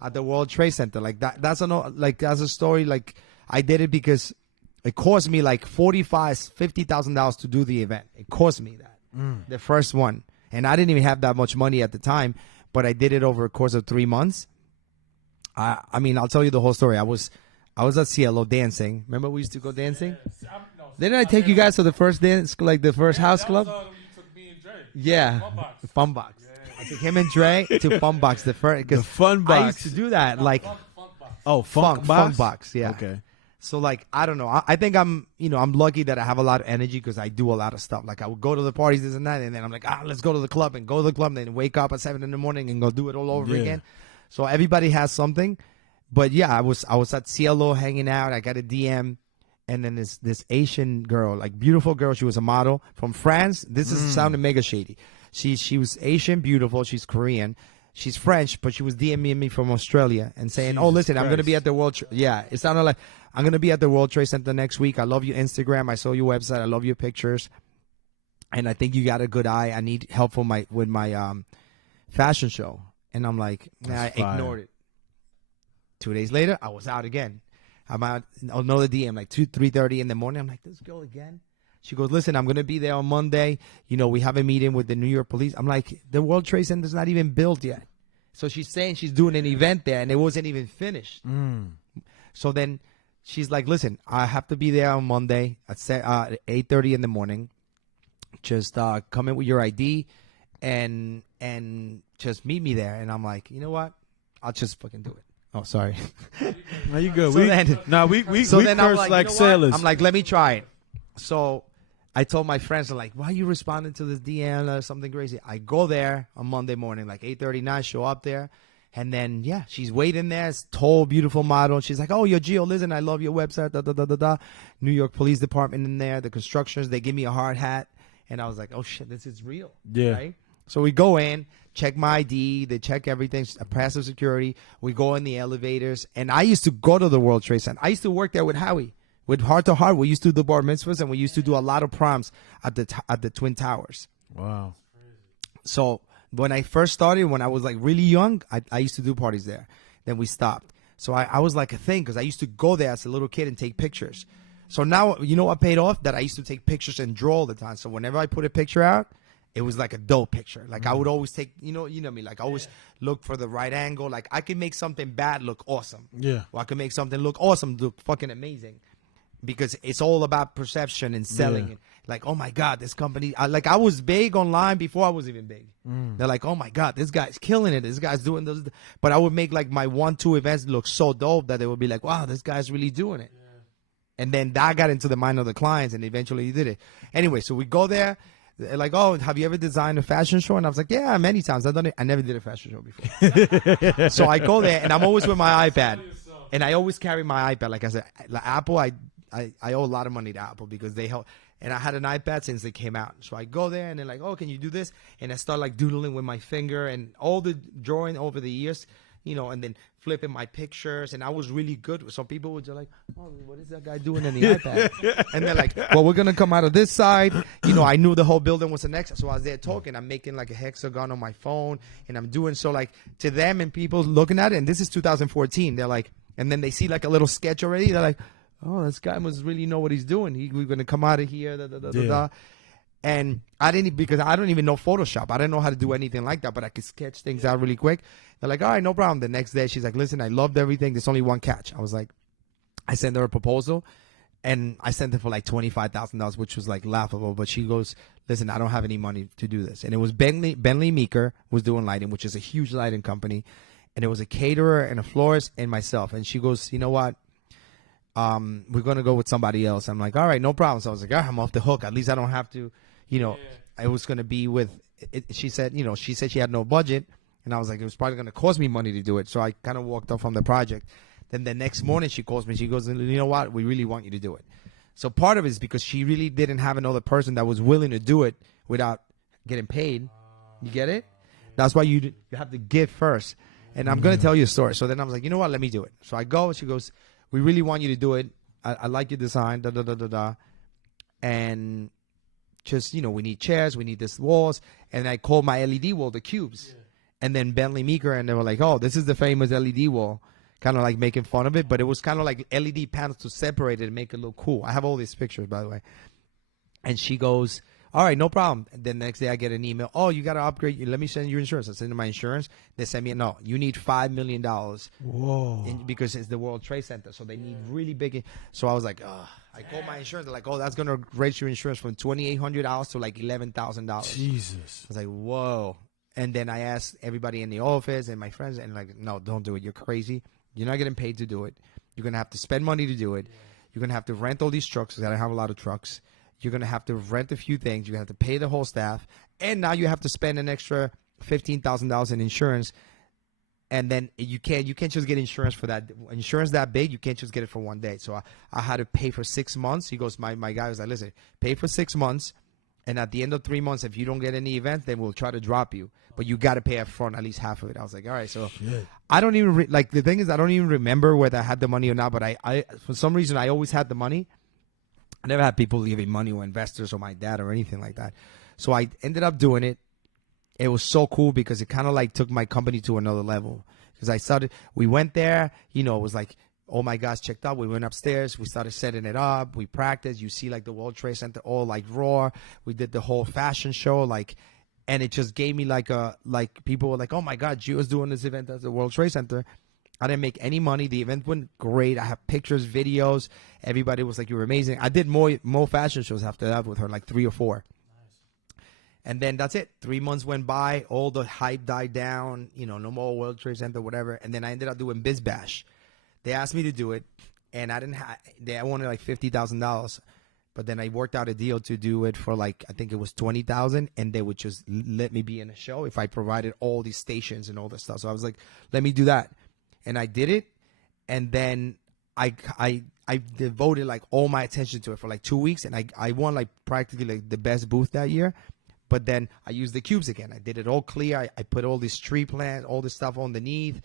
At the World Trade Center, like that's a story. Like I did it because it cost me like $50,000 to do the event. It cost me that the first one, and I didn't even have that much money at the time, but I did it over a course of 3 months. I mean, I'll tell you the whole story. I was at Cielo dancing. Remember we used to go dancing? Didn't I take you guys to the first dance, like the first house club? You took me and Dre. Yeah, Fun Box. I took him and Dre to Fun Box. The Fun Box. I used to do that. Like, Funk Box. Yeah. Okay. So like, I don't know. I think I'm lucky that I have a lot of energy because I do a lot of stuff. Like I would go to the parties, this and that, and then I'm like, let's go to the club and go to the club, and then wake up at 7 a.m. and go do it all over again. So everybody has something. But yeah, I was at Cielo hanging out. I got a DM. And then this Asian girl, like beautiful girl, she was a model from France. This is sounding mega shady. She was Asian, beautiful. She's Korean. She's French, but she was DMing me from Australia and saying, Jesus listen, Christ. I'm going to be at the World it sounded like, I'm going to be at the World Trade Center next week. I love your Instagram. I saw your website. I love your pictures. And I think you got a good eye. I need help with my fashion show. And I'm like, I ignored it. 2 days later, I was out again. I'm out another DM, like 3:30 in the morning. I'm like, this girl again? She goes, listen, I'm going to be there on Monday. We have a meeting with the New York police. I'm like, the World Trade Center's not even built yet. So she's saying she's doing an event there, and it wasn't even finished. So then she's like, listen, I have to be there on Monday at 8:30 in the morning. Just come in with your ID and just meet me there. And I'm like, you know what? I'll just fucking do it. Oh, sorry. No, you good. So we then I'm curse like sailors. I'm like, let me try it. So I told my friends, I'm like, why are you responding to this DM or something crazy? I go there on Monday morning, like 8:39, show up there. And then, she's waiting there. It's tall, beautiful model. She's like, oh, you're GEO. Listen, I love your website. New York Police Department in there. The constructions, they give me a hard hat. And I was like, oh, shit, this is real. Yeah. Right? So we go in, check my ID. They check everything, passive security. We go in the elevators. And I used to go to the World Trade Center. I used to work there with Howie. With Heart to Heart, we used to do bar mitzvahs, and we used to do a lot of proms at the Twin Towers. Wow. So when I first started, when I was like really young, I used to do parties there. Then we stopped. So I was like a thing because I used to go there as a little kid and take pictures. So now, you know what paid off? That I used to take pictures and draw all the time. So whenever I put a picture out, it was like a dope picture. Like I would always take, you know me, like I always look for the right angle. Like I can make something bad look awesome. Yeah. Or I can make something look awesome, look fucking amazing. Because it's all about perception and selling it. Like, oh my God, this company, I was big online before I was even big. They're like, oh my God, this guy's killing it. This guy's doing those. But I would make like my 1-2 events look so dope that they would be like, wow, this guy's really doing it. And then that got into the mind of the clients, and eventually he did it. Anyway, so we go there. They're like, oh, have you ever designed a fashion show? And I was like, yeah, many times. I've done it. I never did a fashion show before. So I go there, and I'm always with my iPad. And I always carry my iPad. Like I said, Apple, I owe a lot of money to Apple because they help. And I had an iPad since they came out. So I go there, and they're like, oh, can you do this? And I start like doodling with my finger and all the drawing over the years, and then flipping my pictures. And I was really good. Some people were just like, oh, what is that guy doing in the iPad? And they're like, well, we're going to come out of this side. I knew the whole building was the next. So I was there talking. I'm making like a hexagon on my phone. And I'm doing so like to them and people looking at it. And this is 2014. They're like, and then they see like a little sketch already. They're like, oh, this guy must really know what he's doing. We're going to come out of here. And I didn't, because I don't even know Photoshop. I didn't know how to do anything like that, but I could sketch things out really quick. They're like, all right, no problem. The next day, she's like, listen, I loved everything. There's only one catch. I was like, I sent her a proposal, and I sent it for like $25,000, which was like laughable. But she goes, listen, I don't have any money to do this. And it was Bentley Meeker was doing lighting, which is a huge lighting company. And it was a caterer and a florist and myself. And she goes, you know what? We're going to go with somebody else. I'm like, all right, no problem. So I was like, all right, I'm off the hook. At least I don't have to, you know, I was going to be with it. She said, you know, she said she had no budget. And I was like, it was probably going to cost me money to do it. So I kind of walked off from the project. Then the next morning she calls me. She goes, you know what? We really want you to do it. So part of it is because she really didn't have another person that was willing to do it without getting paid. You get it? That's why you have to give first. And I'm going to tell you a story. So then I was like, you know what? Let me do it. So I go. She goes, we really want you to do it. I like your design. Da, da, da, da, da. And just, you know, we need chairs. We need this walls. And I called my LED wall the cubes. Yeah. And then Bentley Meeker. And they were like, oh, this is the famous LED wall. Kind of like making fun of it. But it was kind of like LED panels to separate it and make it look cool. I have all these pictures, by the way. And she goes, all right, no problem. And then the next day I get an email. Oh, you got to upgrade. Let me send you your insurance. I send them my insurance. They send me, no, you need $5 million. Whoa. Because it's the World Trade Center. So they need really big. So I was like, I called my insurance. They're like, oh, that's going to raise your insurance from $2,800 to like $11,000. Jesus. I was like, whoa. And then I asked everybody in the office and my friends, and like, no, don't do it. You're crazy. You're not getting paid to do it. You're going to have to spend money to do it. You're going to have to rent all these trucks because I don't have a lot of trucks. You're going to have to rent a few things. You're going to have to pay the whole staff. And now you have to spend an extra $15,000 in insurance. And then you can't just get insurance for that. Insurance that big, you can't just get it for one day. So I had to pay for 6 months. He goes, my guy was like, listen, pay for 6 months. And at the end of 3 months, if you don't get any events, then we'll try to drop you. But you got to pay up front at least half of it. I was like, all right. So I don't even like the thing is I don't even remember whether I had the money or not. But I for some reason I always had the money. I never had people giving money or investors or my dad or anything like that. So I ended up doing it. It was so cool because it kind of like took my company to another level. Because we went there, you know, it was like, oh my gosh, checked out. We went upstairs. We started setting it up. We practiced. You see like the World Trade Center all like raw. We did the whole fashion show. And it just gave me like people were like, oh my God, GEO's doing this event at the World Trade Center. I didn't make any money. The event went great. I have pictures, videos. Everybody was like, you were amazing. I did more fashion shows after that with her, like 3 or 4. Nice. And then that's it. 3 months went by. All the hype died down. You know, no more World Trade Center, whatever. And then I ended up doing Biz Bash. They asked me to do it, and I wanted like $50,000. But then I worked out a deal to do it for like, I think it was $20,000, and they would just let me be in a show if I provided all these stations and all this stuff. So I was like, let me do that. And I did it, and then I devoted like all my attention to it for like 2 weeks, and I won like practically like the best booth that year. But then I used the cubes again. I did it all clear. I put all this tree plant, all this stuff underneath.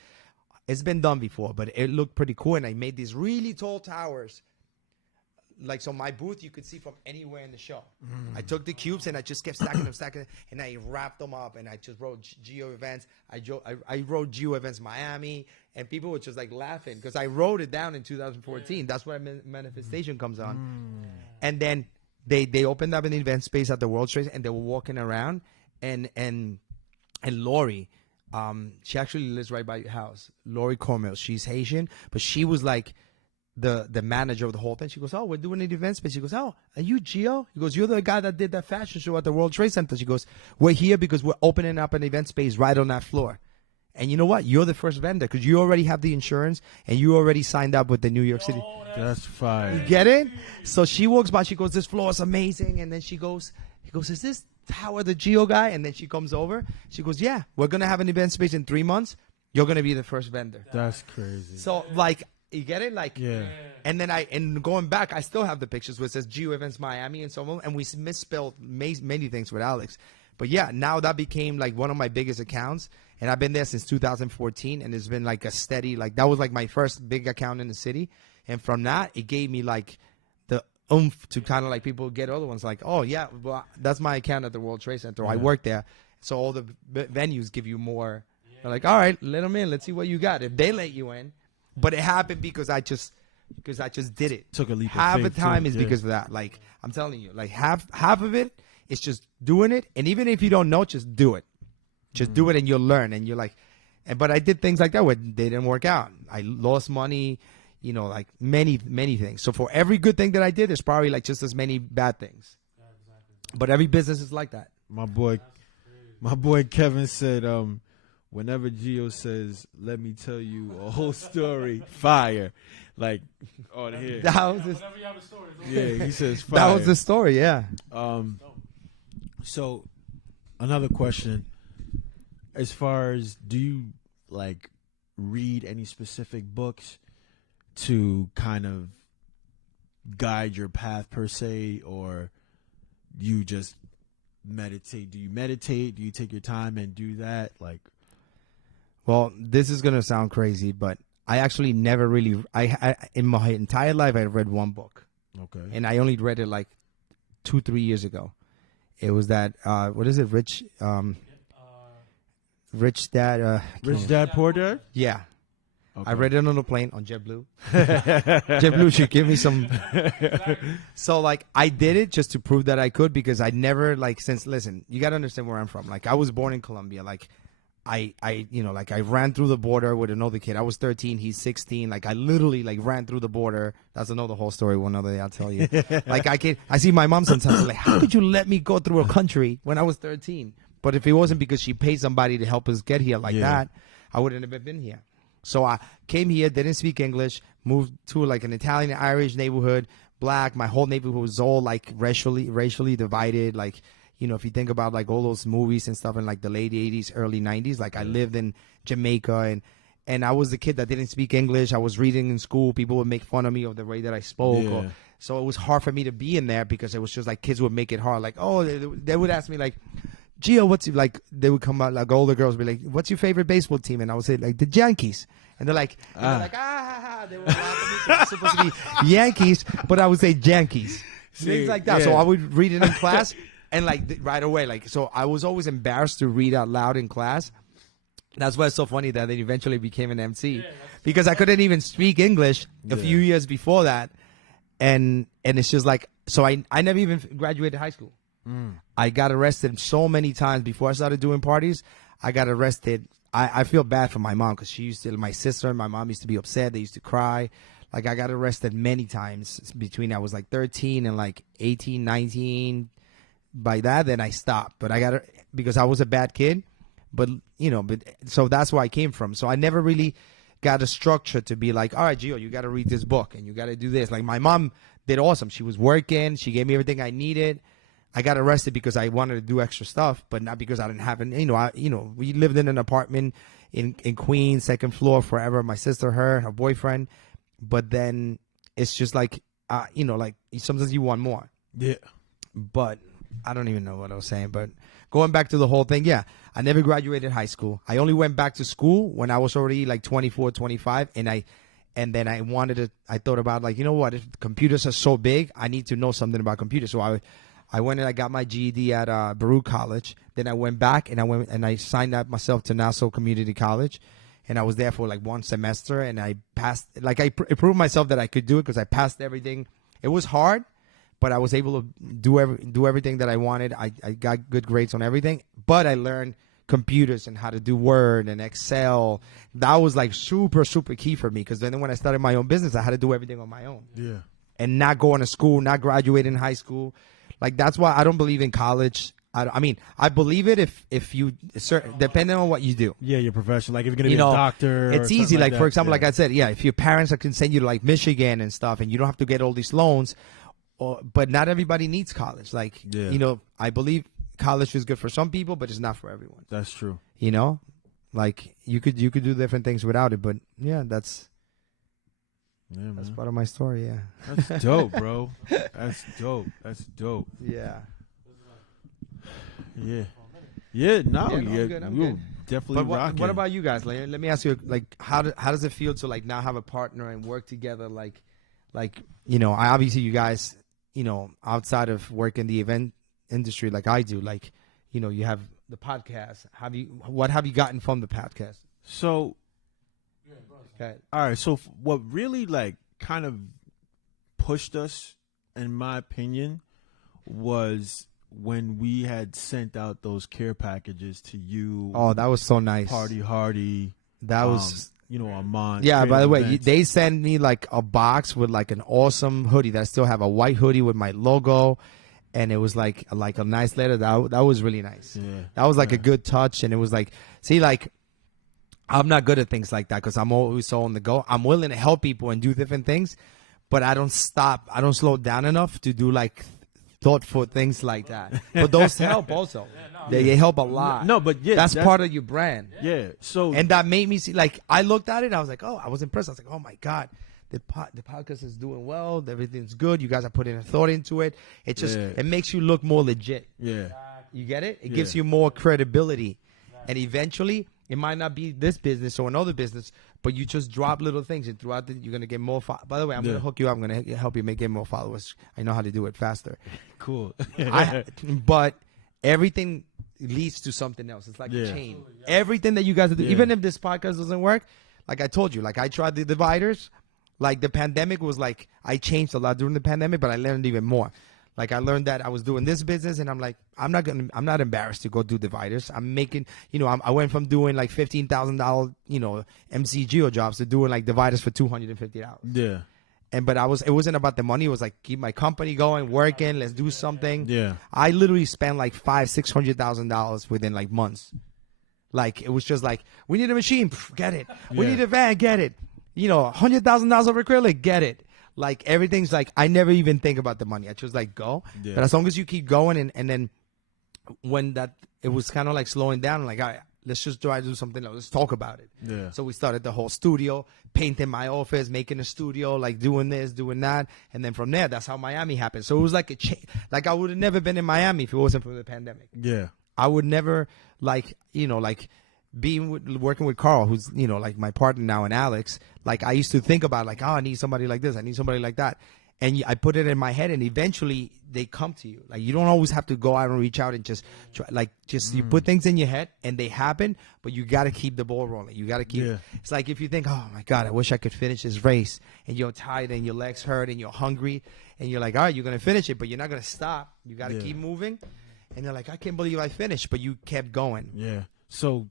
It's been done before, but it looked pretty cool, and I made these really tall towers. Like, so my booth you could see from anywhere in the show. I took the cubes and I just kept stacking them, and I wrapped them up, and I just wrote GEO events. I wrote GEO events Miami, and people were just like laughing because I wrote it down in 2014. That's where manifestation comes on. And then they opened up an event space at the World Trade, and they were walking around, and Lori, she actually lives right by your house. Lori Cormel, she's Haitian, but she was like the manager of the whole thing. She goes, oh, we're doing an event space. She goes, oh, are you GEO? He goes, you're the guy that did that fashion show at the World Trade Center. She goes, we're here because we're opening up an event space right on that floor. And you know what? You're the first vendor because you already have the insurance and you already signed up with the New York City. That's fine. You get it? So she walks by. She goes, this floor is amazing. And then he goes, is this Howard the GEO guy? And then she comes over. She goes, yeah, we're going to have an event space in 3 months. You're going to be the first vendor. That's crazy. So like, you get it? Like, yeah. And then going back, I still have the pictures where it says GEO Events Miami and so on. And we misspelled many things with Alex. But yeah, now that became like one of my biggest accounts. And I've been there since 2014. And it's been like a steady, like that was like my first big account in the city. And from that, it gave me like the oomph to kind of like people get other ones like, oh yeah, well, that's my account at the World Trade Center. I work there. So all the venues give you more. They're like, all right, let them in. Let's see what you got. If they let you in. But it happened because I just did it. Took a leap half of faith. Half the time is because of that. Like, I'm telling you, like half of it it's just doing it. And even if you don't know, just do it. Just do it and you'll learn. And you're like, but I did things like that where they didn't work out. I lost money, you know, like many, many things. So for every good thing that I did, there's probably like just as many bad things. Yeah, exactly. But every business is like that. My boy Kevin said, whenever GEO says, "Let me tell you a whole story," fire. Like on here. That was Whenever you have a story, Yeah, he says fire. that was the story, yeah. So another question. As far as, do you like read any specific books to kind of guide your path per se, or you just meditate? Do you meditate? Do you take your time and do that? Like, Well, this is gonna sound crazy, but I actually never really. I in my entire life I read one book, okay, and I only read it like 2-3 years ago. It was that what is it, Rich Dad? Rich Dad Poor Dad. Yeah, Okay. I read it on the plane on Jetblue. Jetblue should give me some. So like I did it just to prove that I could, because I never listen, you got to understand where I'm from. Like I was born in Colombia. Like I ran through the border with another kid. I was 13, he's 16. Like I literally ran through the border. That's another whole story. One other day I'll tell you. I see my mom sometimes like, how could you let me go through a country when I was 13? But if it wasn't because she paid somebody to help us get here that, I wouldn't have been here. So I came here, didn't speak English, moved to like an Italian Irish neighborhood, black. My whole neighborhood was all like racially divided. Like, you know, if you think about like all those movies and stuff in like the late 80s, early 90s, like I lived in Jamaica and I was the kid that didn't speak English. I was reading in school. People would make fun of me of the way that I spoke. So it was hard for me to be in there because it was just like kids would make it hard. Like, oh, they would ask me like, Gio, what's like? They would come out like older girls would be like, "What's your favorite baseball team?" And I would say like the Yankees, and they're like, They were laughing at me because it's supposed to be Yankees, but I would say Yankees, things like that. Yeah. So I would read it in class, and like right away, like so I was always embarrassed to read out loud in class. That's why it's so funny that I eventually became an MC because I couldn't even speak English a few years before that, and it's just like so I never even graduated high school. I got arrested so many times before I started doing parties. I got arrested. I feel bad for my mom because my sister and my mom used to be upset. They used to cry. Like I got arrested many times between I was like 13 and like 18, 19. By that, then I stopped. But I got because I was a bad kid. But so that's where I came from. So I never really got a structure to be like, all right, Gio, you got to read this book and you got to do this. Like my mom did awesome. She was working. She gave me everything I needed. I got arrested because I wanted to do extra stuff, but not because I didn't have we lived in an apartment in Queens, second floor forever. My sister, her boyfriend, but then it's just like, like sometimes you want more. Yeah. But I don't even know what I was saying, but going back to the whole thing. Yeah. I never graduated high school. I only went back to school when I was already like 24, 25. And then I thought about like, you know what, if computers are so big, I need to know something about computers. So I went and I got my GED at Baruch College. Then I went back and I signed up myself to Nassau Community College, and I was there for like one semester. And I passed. Like I proved myself that I could do it because I passed everything. It was hard, but I was able to do everything that I wanted. I got good grades on everything, but I learned computers and how to do Word and Excel. That was like super, super key for me because then when I started my own business, I had to do everything on my own. Yeah, and not going to school, not graduating high school. Like, that's why I don't believe in college. I mean, I believe it if you, depending on what you do. Yeah, your profession. Like, if you're going to be a doctor. It's easy. Like for example, like I said, if your parents can send you to, like, Michigan and stuff, and you don't have to get all these loans, but not everybody needs college. Like, I believe college is good for some people, but it's not for everyone. That's true. Like, you could do different things without it, but, that's part of my story, That's dope, bro. That's dope. Yeah. Yeah. Yeah, no, I'm good. Definitely rocking. What about you guys? Like, let me ask you, like, how does it feel to, like, now have a partner and work together? Like, obviously you guys, outside of work in the event industry like I do, like, you have the podcast. What have you gotten from the podcast? So, okay. All right. So what really like kind of pushed us, in my opinion, was when we had sent out those care packages to you. Oh, that was so nice. Party Hardy. That was, Amon. Yeah, by the way, they sent me like a box with like an awesome hoodie that I still have, a white hoodie with my logo. And it was like a nice letter. That was really nice. Yeah. That was like a good touch. And it was like, see, like, I'm not good at things like that because I'm always so on the go. I'm willing to help people and do different things, but I don't stop. I don't slow down enough to do like thoughtful things like that. But those help also. They help a lot. No, but yeah, that's part of your brand. Yeah. So and that made me see. Like I looked at it, and I was like, oh, I was impressed. I was like, oh my god, the podcast is doing well. Everything's good. You guys are putting a thought into it. It just it makes you look more legit. Yeah. You get it? It gives you more credibility, and eventually. It might not be this business or another business, but you just drop little things, and throughout it, you're gonna get more. By the way, I'm gonna hook you up. I'm gonna help you get more followers. I know how to do it faster. Cool. But everything leads to something else. It's like a chain. Everything that you guys do, even if this podcast doesn't work, like I told you, like I tried the dividers. Like the pandemic was like I changed a lot during the pandemic, but I learned even more. Like I learned that I was doing this business, and I'm like, I'm not embarrassed to go do dividers. I'm making, I went from doing like $15,000, MC GEO jobs to doing like dividers for $250. Yeah. But it wasn't about the money. It was like keep my company going, working. Let's do something. Yeah. I literally spent like $500,000-$600,000 within like months. Like it was just like we need a machine, get it. We need a van, get it. $100,000 of acrylic, get it. Like everything's like I never even think about the money. I just like go. Yeah. But as long as you keep going and then when it was kind of like slowing down, like all right, let's just try to do something else. Let's talk about it. Yeah. So we started the whole studio, painting my office, making a studio, like doing this, doing that, and then from there, that's how Miami happened. So it was like a change. Like I would have never been in Miami if it wasn't for the pandemic. Yeah. I would never working with Carl, who's like my partner now, and Alex. Like I used to think about like, oh, I need somebody like this, I need somebody like that, and I put it in my head, and eventually they come to you. Like you don't always have to go out and reach out and just try. Like you put things in your head and they happen, but you got to keep the ball rolling. You got to keep. Yeah. It's like if you think, oh my God, I wish I could finish this race, and you're tired and your legs hurt and you're hungry, and you're like, all right, you're gonna finish it, but you're not gonna stop. You got to keep moving, and you're like, I can't believe I finished, but you kept going. Yeah. So.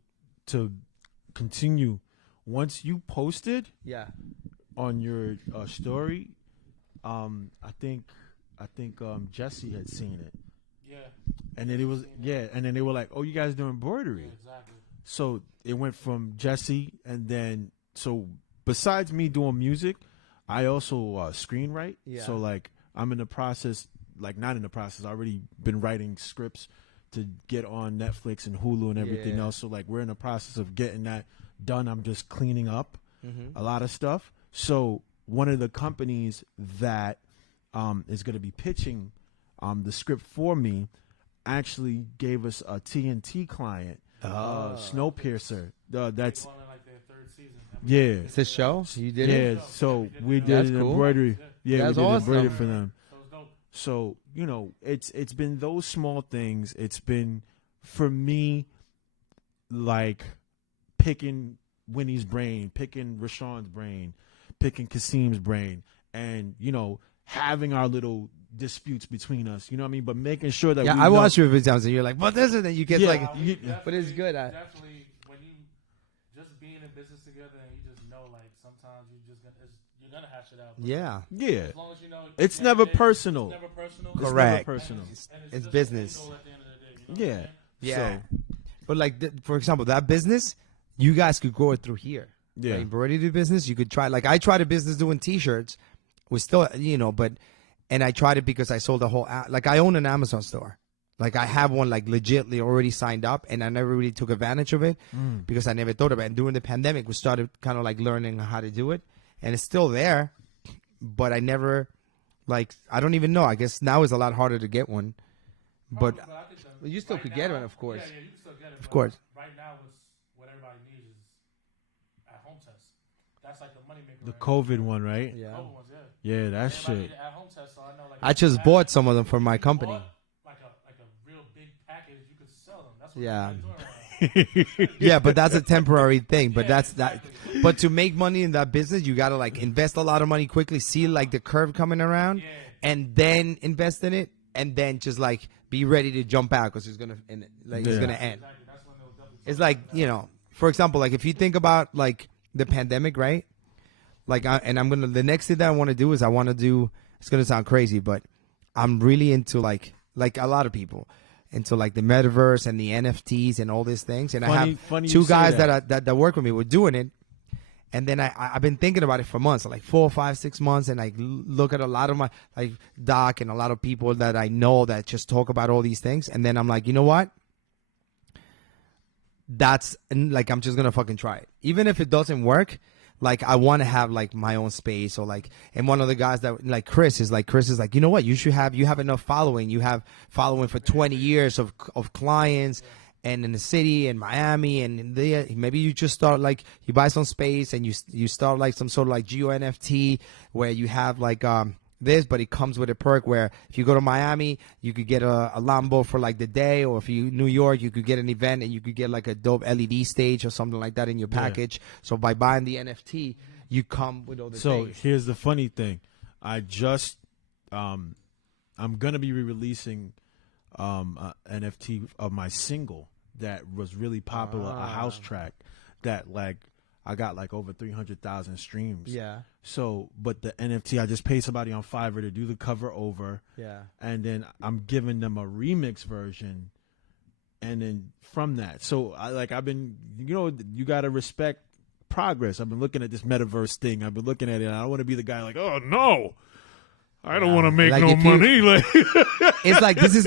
To continue, once you posted on your story, I think Jesse had seen it. Yeah. And then it was and then they were like, "Oh, you guys do embroidery." Yeah, exactly. So it went from Jesse, and then so besides me doing music, I also screenwrite. Yeah. So like I'm in the process, like not in the process. I already been writing scripts to get on Netflix and Hulu and everything else. So like we're in the process of getting that done. I'm just cleaning up a lot of stuff. So one of the companies that is going to be pitching the script for me actually gave us a TNT client, Snowpiercer. That's like their third season. Yeah. It's a show? You did it? Yeah, so we did an embroidery. Yeah, that's we did awesome. embroidery for them. So, it's been those small things. It's been, for me, like picking Winnie's brain, picking Rashawn's brain, picking Kasim's brain, and, having our little disputes between us, you know what I mean? But making sure that I watch you every time, and you're like, what is it? And you get but it's good. Definitely, when you just being in business together and you just know, like, sometimes you're going to hash it out. Yeah. As long as you know. It's never personal. It's never personal. Correct. It's never personal. It's business. Yeah. Yeah. But like, for example, that business, you guys could grow it through here. Yeah. Like, embroidery business, you could try. Like, I tried a business doing T-shirts. We still, and I tried it because I sold a whole, like, I own an Amazon store. Like, I have one, like, legitly already signed up, and I never really took advantage of it because I never thought about it. And during the pandemic, we started kind of, like, learning how to do it. And it's still there, but I never, like, I don't even know. I guess now it's a lot harder to get one. But you still could get one, of course. Yeah, you can still get it. Of course. Right now, what everybody needs is at-home test. That's like the moneymaker. The COVID one, right? Yeah. COVID ones, Yeah, that's shit. At-home test, so I know, like, I just bought some of them for my company. Like a real big package, you could sell them. That's what Yeah. doing right now. Yeah, but that's a temporary thing. But that's that. But to make money in that business, you gotta like invest a lot of money quickly, see like the curve coming around, and then invest in it. and then just like be ready to jump out because it's gonna end. It's gonna end. It's like, you know, for example, like if you think about like the pandemic, right? Like, the next thing that I want to do is it's gonna sound crazy, but I'm really into like a lot of people into like the metaverse and the NFTs and all these things. And I have two guys that work with me. We're doing it. And then I've been thinking about it for months, like 4, 5, 6 months. And I look at a lot of my like Doc and a lot of people that I know that just talk about all these things. And then I'm like, you know what? I'm just going to fucking try it. Even if it doesn't work, like I want to have like my own space or like, and one of the guys that like Chris is like, you know what? You have enough following. You have following for 20 years of clients. And in the city in Miami and maybe you just start like you buy some space and you start like some sort of like GEO NFT where you have like this, but it comes with a perk where if you go to Miami you could get a Lambo for like the day, or if you New York you could get an event and you could get like a dope LED stage or something like that in your package. So by buying the NFT you come with all the things. So here's the funny thing, I just I'm gonna be releasing NFT of my single that was really popular, a house track that like I got like over 300,000 streams. Yeah. So, but the NFT, I just paid somebody on Fiverr to do the cover over. Yeah. And then I'm giving them a remix version. And then from that, so I've been, you know, you got to respect progress. I've been looking at this metaverse thing. I've been looking at it. And I don't want to be the guy like, oh no, I don't want to make like no money. Like it's like this is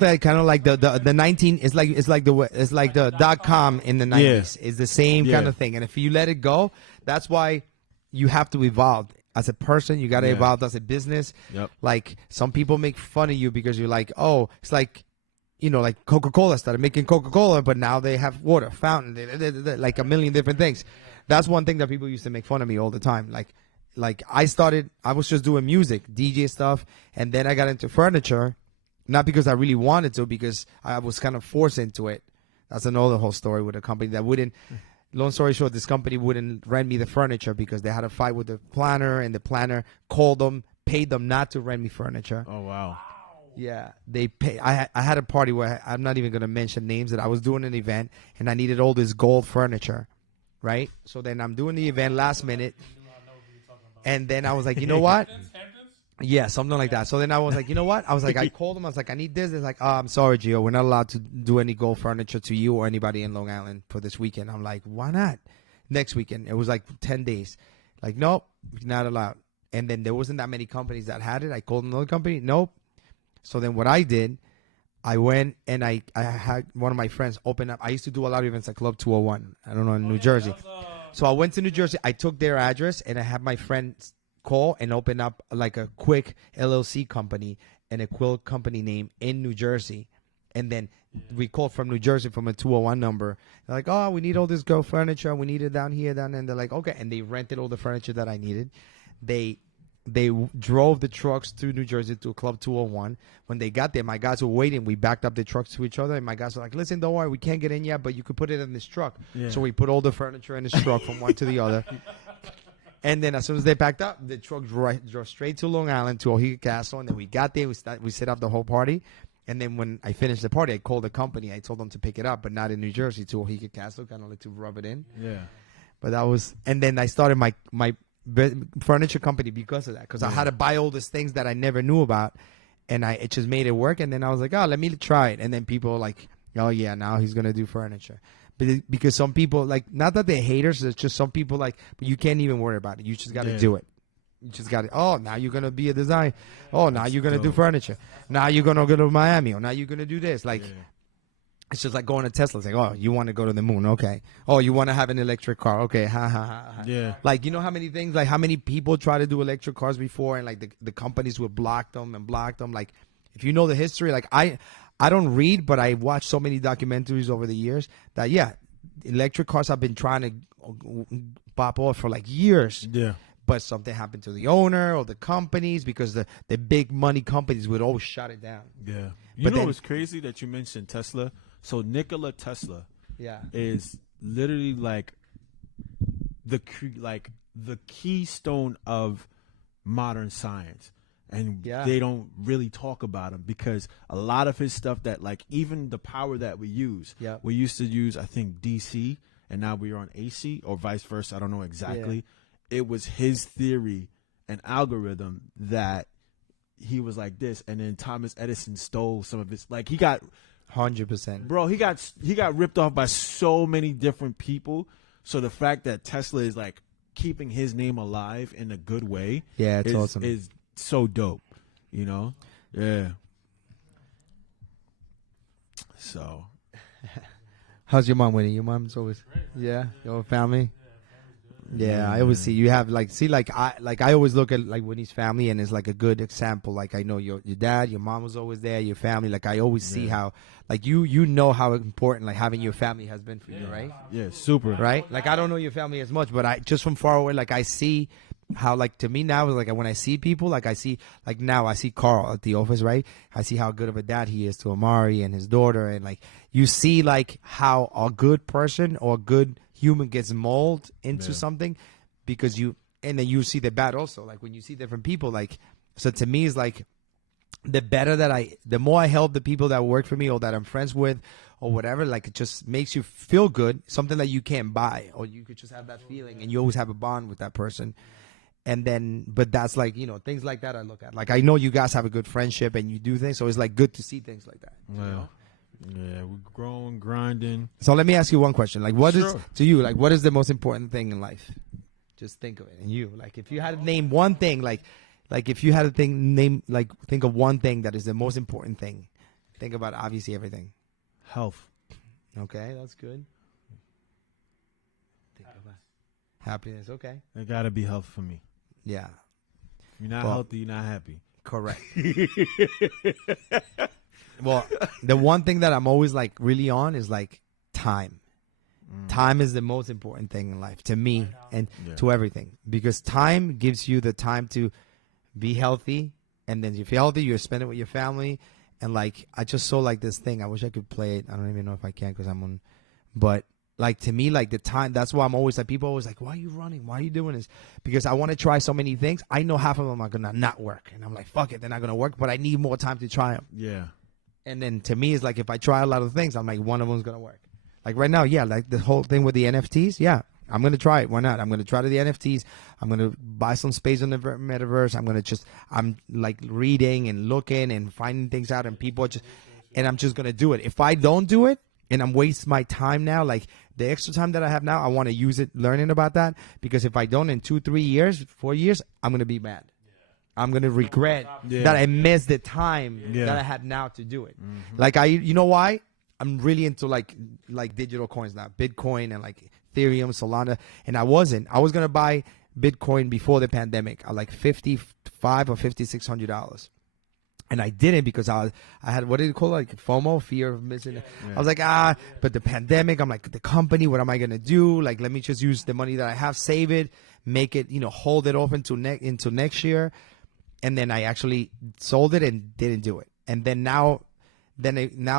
like kind of like the 19. It's like the .com in the 90s. It's the same kind of thing. And if you let it go, that's why you have to evolve as a person. You got to evolve as a business. Yep. Like some people make fun of you because you're like, oh, it's like, you know, like Coca-Cola started making Coca-Cola, but now they have water, fountain, like a million different things. That's one thing that people used to make fun of me all the time. Like I was just doing music, DJ stuff, and then I got into furniture, not because I really wanted to, because I was kind of forced into it. That's another whole story with a company that wouldn't, long story short, this company wouldn't rent me the furniture because they had a fight with the planner, and the planner called them, paid them not to rent me furniture. Oh, wow. Yeah, they pay. I had a party where I'm not even going to mention names, that I was doing an event, and I needed all this gold furniture, right? So then I'm doing the event last minute. And then I was like, you know what? Yeah, something like that. So then I was like, you know what? I was like, I called them. I was like, I need this. They're like, oh, I'm sorry, Gio. We're not allowed to do any gold furniture to you or anybody in Long Island for this weekend. I'm like, why not? Next weekend. It was like 10 days. Like, nope, not allowed. And then there wasn't that many companies that had it. I called another company. Nope. So then what I did, I went and I had one of my friends open up. I used to do a lot of events at Club 201. I don't know, in New Jersey. So I went to New Jersey. I took their address, and I had my friends call and open up like a quick LLC company and a quilt company name in New Jersey. And then we called from New Jersey from a 201 number. They're like, oh, we need all this gold furniture. We need it down here, down there. And they're like, okay. And they rented all the furniture that I needed. They drove the trucks to New Jersey to Club 201. When they got there, my guys were waiting. We backed up the trucks to each other, and my guys were like, listen, don't worry, we can't get in yet, but you could put it in this truck. Yeah. So we put all the furniture in this truck from one to the other. And then as soon as they packed up, the truck drove straight to Long Island, to Ohio Castle, and then we got there. We set up the whole party. And then when I finished the party, I called the company. I told them to pick it up, but not in New Jersey, to Ohio Castle, kind of like to rub it in. Yeah. But that was, and then I started my furniture company because of that, because I had to buy all these things that I never knew about, and it just made it work. And then I was like, oh, let me try it. And then people were like, oh yeah, now he's gonna do furniture. But because some people, like, not that they're haters, it's just some people like, but you can't even worry about it. You just got to do it. You just got to, oh, now you're gonna be a designer. Oh, now you're gonna do furniture. Now you're gonna go to Miami. Or now you're gonna do this. Like, it's just like going to Tesla. It's like, oh, you want to go to the moon? Okay. Oh, you want to have an electric car? Okay. Ha, ha, ha, ha. Yeah. Like, you know how many things, like how many people try to do electric cars before, and like the companies would block them. Like, if you know the history, like I don't read, but I watched so many documentaries over the years that, yeah, electric cars have been trying to pop off for like years. Yeah. But something happened to the owner or the companies, because the big money companies would always shut it down. Yeah. You know what's crazy that you mentioned Tesla? So Nikola Tesla is literally like the keystone of modern science. and they don't really talk about him because a lot of his stuff that like even the power that we use, we used to use I think DC and now we're on AC or vice versa. I don't know exactly. It was his theory and algorithm that he was like this, and then Thomas Edison stole some of his. Like he got 100%, bro. He got ripped off by so many different people. So the fact that Tesla is like keeping his name alive in a good way, it's awesome. Is so dope, you know? Yeah. So, how's your mom, Winnie? Your mom's always, your family. Yeah, I always see you have I always look at like Winnie's family and it's like a good example. Like I know your dad, your mom was always there, your family. Like I always see how like you know how important like having your family has been for you, right? Yeah, super. Right? Like I don't know your family as much, but I just from far away, like I see how like to me now like when I see people, like I see like now I see Carl at the office, right? I see how good of a dad he is to Amari and his daughter, and like you see like how a good person or a good human gets molded into something because and then you see the bad also. Like when you see different people, like so to me it's like the more I help the people that work for me or that I'm friends with or whatever, like it just makes you feel good, something that you can't buy, or you could just have that feeling and you always have a bond with that person. And then, but that's like, you know, things like that I look at. Like I know you guys have a good friendship and you do things, so it's like good to see things like that. Well, you know? Yeah, we're growing, grinding. So let me ask you one question. Like what is to you, like what is the most important thing in life? Just think of it. And you, like if you had to name one thing, like if you had to think of one thing that is the most important thing. Think about obviously everything. Health. Okay, that's good. Think about happiness. Okay. It gotta be health for me. Yeah. If you're not healthy, you're not happy. Correct. Well, the one thing that I'm always like really on is like time. Time is the most important thing in life to me and to everything, because time gives you the time to be healthy, and then if you're healthy, you spend it with your family. And like I just saw like this thing. I wish I could play it. I don't even know if I can because I'm on. But like to me, like the time. That's why I'm always like people always like, why are you running? Why are you doing this? Because I want to try so many things. I know half of them are gonna not work, and I'm like, fuck it, they're not gonna work. But I need more time to try them. Yeah. And then to me, it's like if I try a lot of things, I'm like, one of them's going to work. Like right now, like the whole thing with the NFTs, I'm going to try it. Why not? I'm going to try the NFTs. I'm going to buy some space on the metaverse. I'm like reading and looking and finding things out, and and I'm just going to do it. If I don't do it and I'm wasting my time now, like the extra time that I have now, I want to use it learning about that, because if I don't in 2, 3 years, 4 years, I'm going to be mad. I'm going to regret that I missed the time that I had now to do it. Mm-hmm. Like you know why? I'm really into like digital coins now, Bitcoin and like Ethereum, Solana. And I was going to buy Bitcoin before the pandemic at like $5,500 or $5,600. And I didn't because I had, what do you call it? Like FOMO, fear of missing it. I was like, but the pandemic, I'm like, the company, what am I going to do? Like, let me just use the money that I have, save it, make it, hold it off into next year. And then I actually sold it and didn't do it. And then now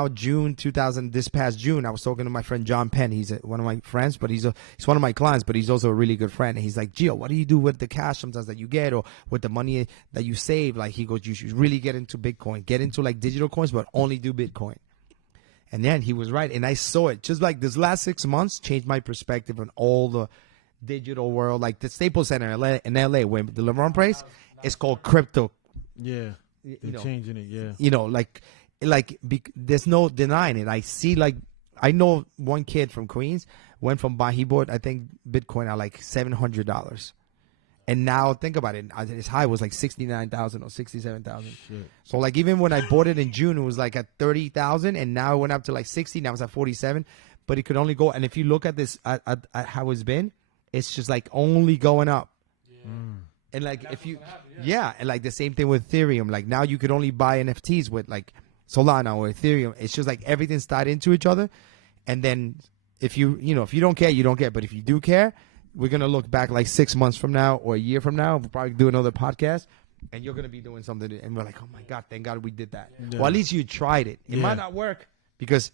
June 2000, this past June, I was talking to my friend John Penn. He's one of my friends, but he's one of my clients, but he's also a really good friend. And he's like, Gio, what do you do with the cash sometimes that you get or with the money that you save? Like he goes, you should really get into Bitcoin, get into like digital coins, but only do Bitcoin. And then he was right. And I saw it just like this last 6 months changed my perspective on all the digital world, like the Staples Center in LA where the LeBron plays. It's called crypto. Yeah, they're changing it. Yeah, there's no denying it. I see, like, I know one kid from Queens went from he bought, I think, Bitcoin at like $700, and now think about it. His high was like 69,000 or 67,000. So like even when I bought it in June, it was like at 30,000, and now it went up to like 60. Now it's at 47, but it could only go. And if you look at this at how it's been, it's just like only going up. Yeah. And like if you, and like the same thing with Ethereum. Like now you could only buy NFTs with like Solana or Ethereum. It's just like everything's tied into each other. And then if you don't care, you don't care. But if you do care, we're gonna look back like 6 months from now or a year from now. We'll probably do another podcast, and you're gonna be doing something, and we're like, oh my God, thank God we did that. Yeah. Well, at least you tried it. It might not work because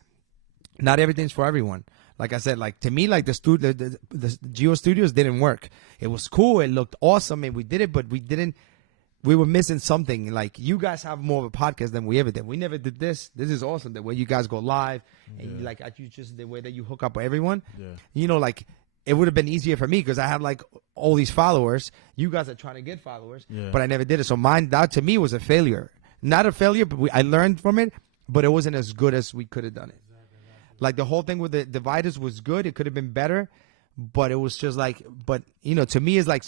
not everything's for everyone. Like I said, like to me, like the GEO Studios didn't work. It was cool. It looked awesome, and we did it, but we didn't we were missing something. Like, you guys have more of a podcast than we ever did. We never did this. This is awesome. The way you guys go live, and like, you just the way that you hook up with everyone. Yeah. You know, like, it would have been easier for me because I have like all these followers. You guys are trying to get followers, but I never did it. So that to me was a failure. Not a failure, but I learned from it. But it wasn't as good as we could have done it. Like, the whole thing with the dividers was good. It could have been better, but it was just like, but you know, to me, it's like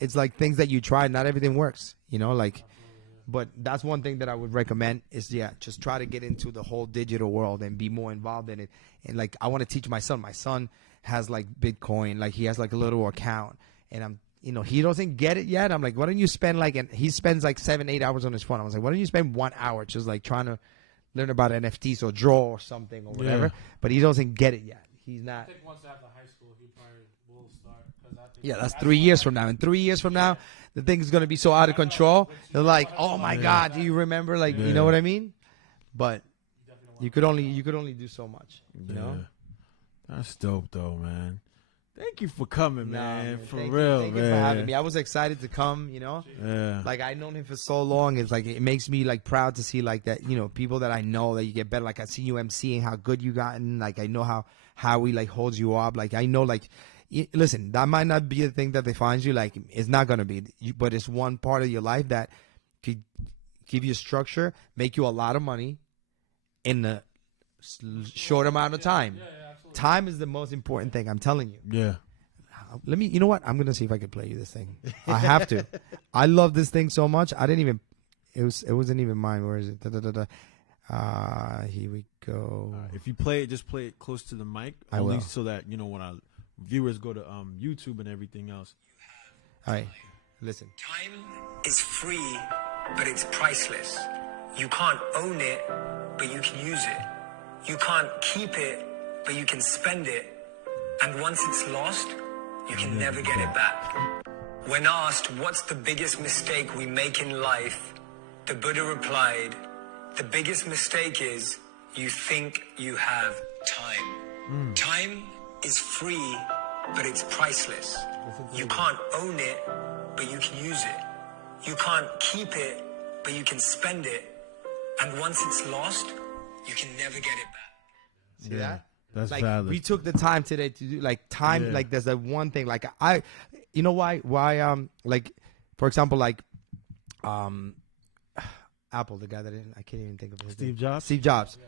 it's like things that you try. Not everything works, you know, like, but that's one thing that I would recommend is, just try to get into the whole digital world and be more involved in it. And like, I want to teach my son. My son has like Bitcoin, like he has like a little account, and he doesn't get it yet. I'm like, why don't you spend and he spends like 7-8 hours on his phone. I was like, why don't you spend 1 hour just like trying to learn about NFTs or draw or something or whatever. Yeah. But he doesn't get it yet. He's not. I think once after high school, he probably will start. That's 3 years from now. And 3 years from now, the thing is going to be so out of control. They're like, oh my God, do you remember? Like, you know what I mean? But you could only do so much, you know? That's dope, though, man. Thank you for coming, man. For thank real, thank you for having me. I was excited to come, you know? Yeah. Like, I've known him for so long. It's like, it makes me like proud to see like that, you know, people that I know that you get better. Like, I see you emceeing, how good you gotten. Like, I know how he like holds you up. Like, I know, like, listen, that might not be the thing that defines you. Like, it's not going to be, but it's one part of your life that could give you structure, make you a lot of money in a short amount of time. Time is the most important thing. I'm telling you. Yeah. You know what? I'm going to see if I can play you this thing. I have to. I love this thing so much. It wasn't even mine. Where is it? Here we go. If you play it, just play it close to the mic. I will. So that, you know, when our viewers go to YouTube and everything else. All right. Listen. Time is free, but it's priceless. You can't own it, but you can use it. You can't keep it, but you can spend it. And once it's lost, you can never get it back. When asked what's the biggest mistake we make in life, the Buddha replied, the biggest mistake is you think you have time. Time is free, but it's priceless. You can't own it, but you can use it. You can't keep it, but you can spend it. And once it's lost, you can never get it back. See that? That's like, valid. We took the time today to do like time. Like, there's that one thing. Like, you know why like, for example, like, Apple, the guy that I can't even think of his name. Steve Jobs.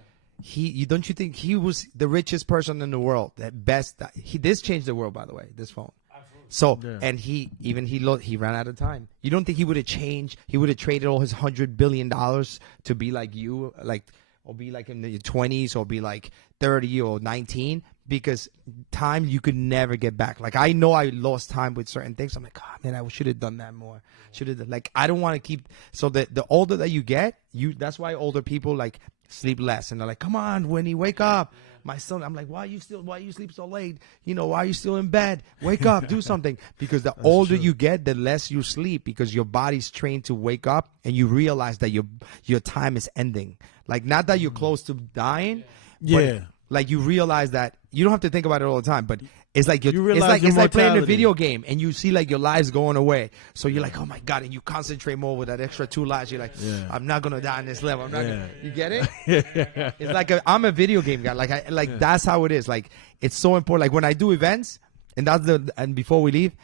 Don't you think he was the richest person in the world? At best, this changed the world, by the way. This phone. Absolutely. So, and he ran out of time. You don't think he would have changed? He would have traded all his $100 billion to be like you, like, or be like in the 20s, or be like 30 or 19, because time you could never get back. Like, I know I lost time with certain things. I'm like, oh man, I should have done that more. Should have, like, I don't want to keep. So the older that you get, that's why older people like sleep less, and they're like, come on, Winnie, wake up. My son, I'm like, why you sleep so late? You know, why are you still in bed? Wake up, do something. Because the older you get, the less you sleep, because your body's trained to wake up, and you realize that your time is ending. Like, not that you're close to dying, but like, you realize that you don't have to think about it all the time, but it's like it's like playing a video game, and you see like your lives going away. So you're like, oh my God, and you concentrate more with that extra 2 lives. You're like, I'm not gonna die on this level. I'm not gonna, you get it? It's like I'm a video game guy. Like that's how it is. Like, it's so important. Like, when I do events, and before we leave,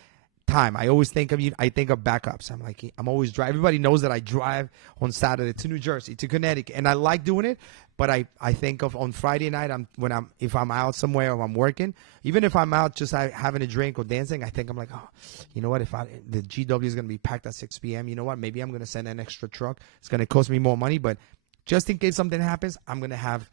time. I always think of you. I think of backups. I'm always driving. Everybody knows that I drive on Saturday to New Jersey, to Connecticut, and I like doing it. But I think of on Friday night, if I'm out somewhere or I'm working, even if I'm out just having a drink or dancing, I think I'm like, oh, you know what? If the GW is going to be packed at 6 p.m., you know what? Maybe I'm going to send an extra truck. It's going to cost me more money, but just in case something happens, I'm going to have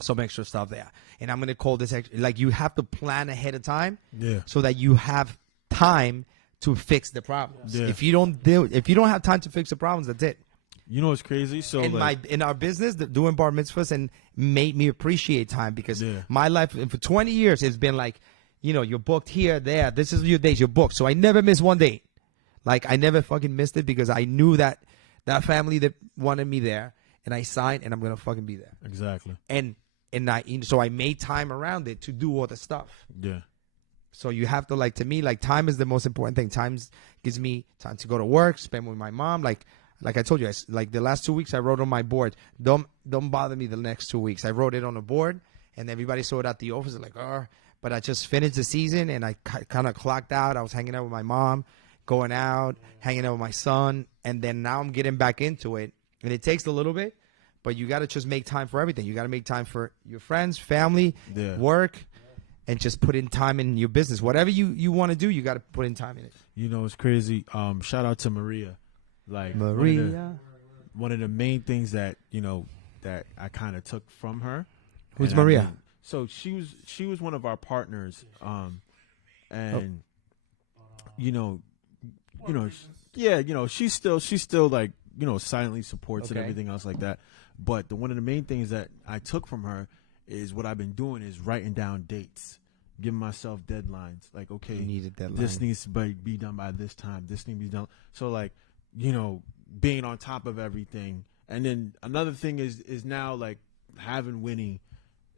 some extra stuff there. And I'm going to call this extra. Like, you have to plan ahead of time so that you have time to fix the problems. If you don't have time to fix the problems, that's it. You know what's crazy? So in our business, doing bar mitzvahs and made me appreciate time, because my life for 20 years has been like, you know, you're booked here, there. This is your days, you're booked. So I never miss one day. Like, I never fucking missed it, because I knew that family that wanted me there, and I signed, and I'm gonna fucking be there. Exactly. So I made time around it to do all the stuff. Yeah. So you have to, like, to me, like, time is the most important thing. Time gives me time to go to work, spend with my mom. Like I told you, like the last 2 weeks I wrote on my board, don't bother me the next 2 weeks. I wrote it on a board, and everybody saw it at the office, like, but I just finished the season, and I kind of clocked out. I was hanging out with my mom, going out, hanging out with my son, and then now I'm getting back into it. And it takes a little bit, but you got to just make time for everything. You got to make time for your friends, family, work, and just put in time in your business. Whatever you want to do, you got to put in time in it. You know, it's crazy. Shout out to Maria. Like Maria. One of the main things that, you know, that I kind of took from her. Who's Maria? So she was one of our partners. You know, yeah, you know, she's still like, you know, silently supports and everything else like that. But one of the main things that I took from her is what I've been doing is writing down dates, giving myself deadlines. Like, okay, you need a deadline. This needs to be done by this time. This needs to be done. So, like, you know, being on top of everything. And then another thing is now, like, having Winnie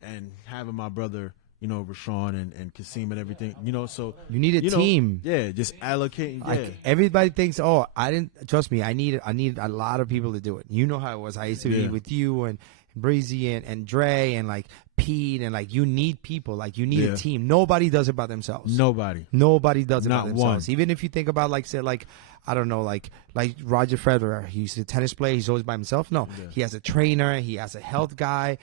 and having my brother, you know, Rashawn and Kasim and everything, you know, so you need a team. Yeah, just allocating. Like, everybody thinks, I didn't trust me. I need a lot of people to do it. You know how it was. I used to be with you and Breezy and Dre and like Pete, and like you need people. Like you need a team. Nobody does it by themselves. Nobody does it by themselves. One. Even if you think about, like, say, like, I don't know, like Roger Federer. He's a tennis player. He's always by himself. No, he has a trainer. He has a health guy.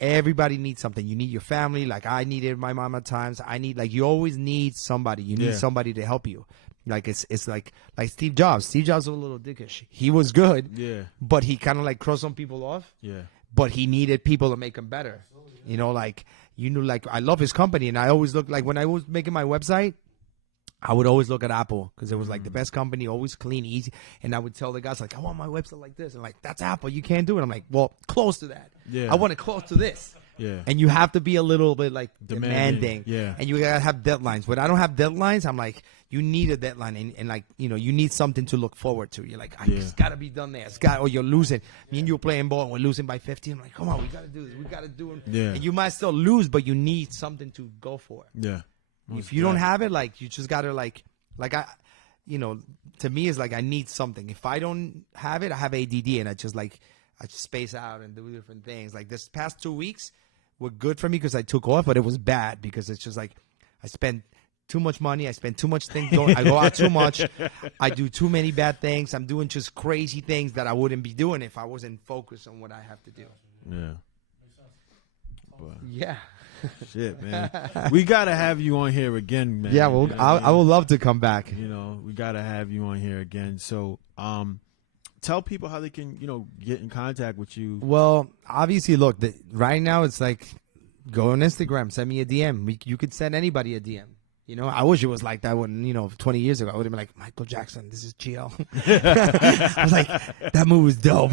Everybody needs something. You need your family. Like I needed my mom at times. You always need somebody. You need somebody to help you. Like it's like Steve Jobs. Steve Jobs was a little dickish. He was good, but he kind of like crossed some people off. Yeah. But he needed people to make him better. You know, like, you know, like, I love his company, and I always look, like, when I was making my website, I would always look at Apple because it was like the best company, always clean, easy. And I would tell the guys, like, I want my website like this. And like, that's Apple. You can't do it. I'm like, well, close to that. Yeah. I want it close to this. Yeah. And you have to be a little bit like demanding. Yeah. And you gotta have deadlines. When I don't have deadlines, I'm like, you need a deadline, and like, you know, you need something to look forward to. You're like, it's gotta be done there. Or you're losing. Me and you playing ball and we're losing by 50. I'm like, come on, we gotta do this. We gotta do it. Yeah. And you might still lose, but you need something to go for. Yeah. If you don't have it, like, you just gotta like I, you know, to me it's like I need something. If I don't have it, I have ADD, and I just space out and do different things. Like this past 2 weeks were good for me because I took off, but it was bad because it's just like I spent too much money. I spend too much things. I go out too much. I do too many bad things. I'm doing just crazy things that I wouldn't be doing if I wasn't focused on what I have to do. Yeah. But, yeah. Shit, man. We gotta have you on here again, man. Yeah, well, you know I would love to come back. You know, we gotta have you on here again. So, tell people how they can, you know, get in contact with you. Well, obviously, look, right now it's like, go on Instagram, send me a DM. You could send anybody a DM. You know, I wish it was like that when, you know, 20 years ago. I would have been like, Michael Jackson, this is GEO. I was like, that move was dope.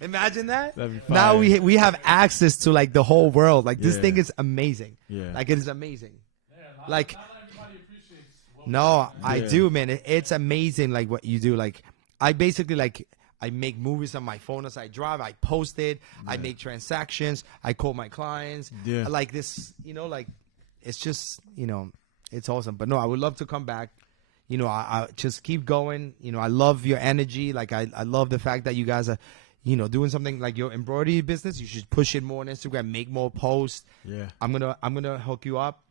Imagine that. Now we have access to, like, the whole world. Like, this thing is amazing. Yeah. Like, it is amazing. Yeah, like, not everybody appreciates what no, I do, man. It's amazing, like, what you do. Like, I basically, like, I make movies on my phone as I drive. I post it. I make transactions. I call my clients. Yeah. Like this, you know, like, it's just, you know, it's awesome. But no, I would love to come back. You know, I just keep going. You know, I love your energy. Like, I love the fact that you guys are, you know, doing something like your embroidery business. You should push it more on Instagram, make more posts. Yeah. I'm gonna hook you up.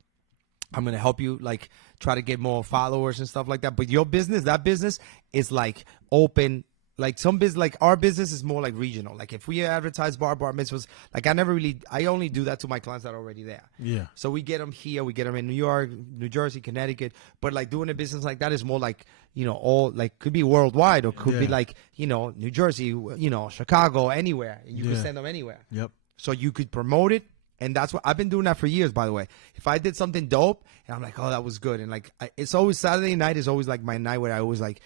I'm gonna help you, like, try to get more followers and stuff like that. But your business, that business is like open. Like some business, like our business is more like regional. Like if we advertise bar mitzvahs, like I only do that to my clients that are already there. Yeah. So we get them here, we get them in New York, New Jersey, Connecticut. But like doing a business like that is more like, you know, all like could be worldwide or could be like, you know, New Jersey, you know, Chicago, anywhere. You can send them anywhere. Yep. So you could promote it. And that's what I've been doing that for years, by the way. If I did something dope and I'm like, oh, that was good. And like, it's always Saturday night is always like my night where I always like,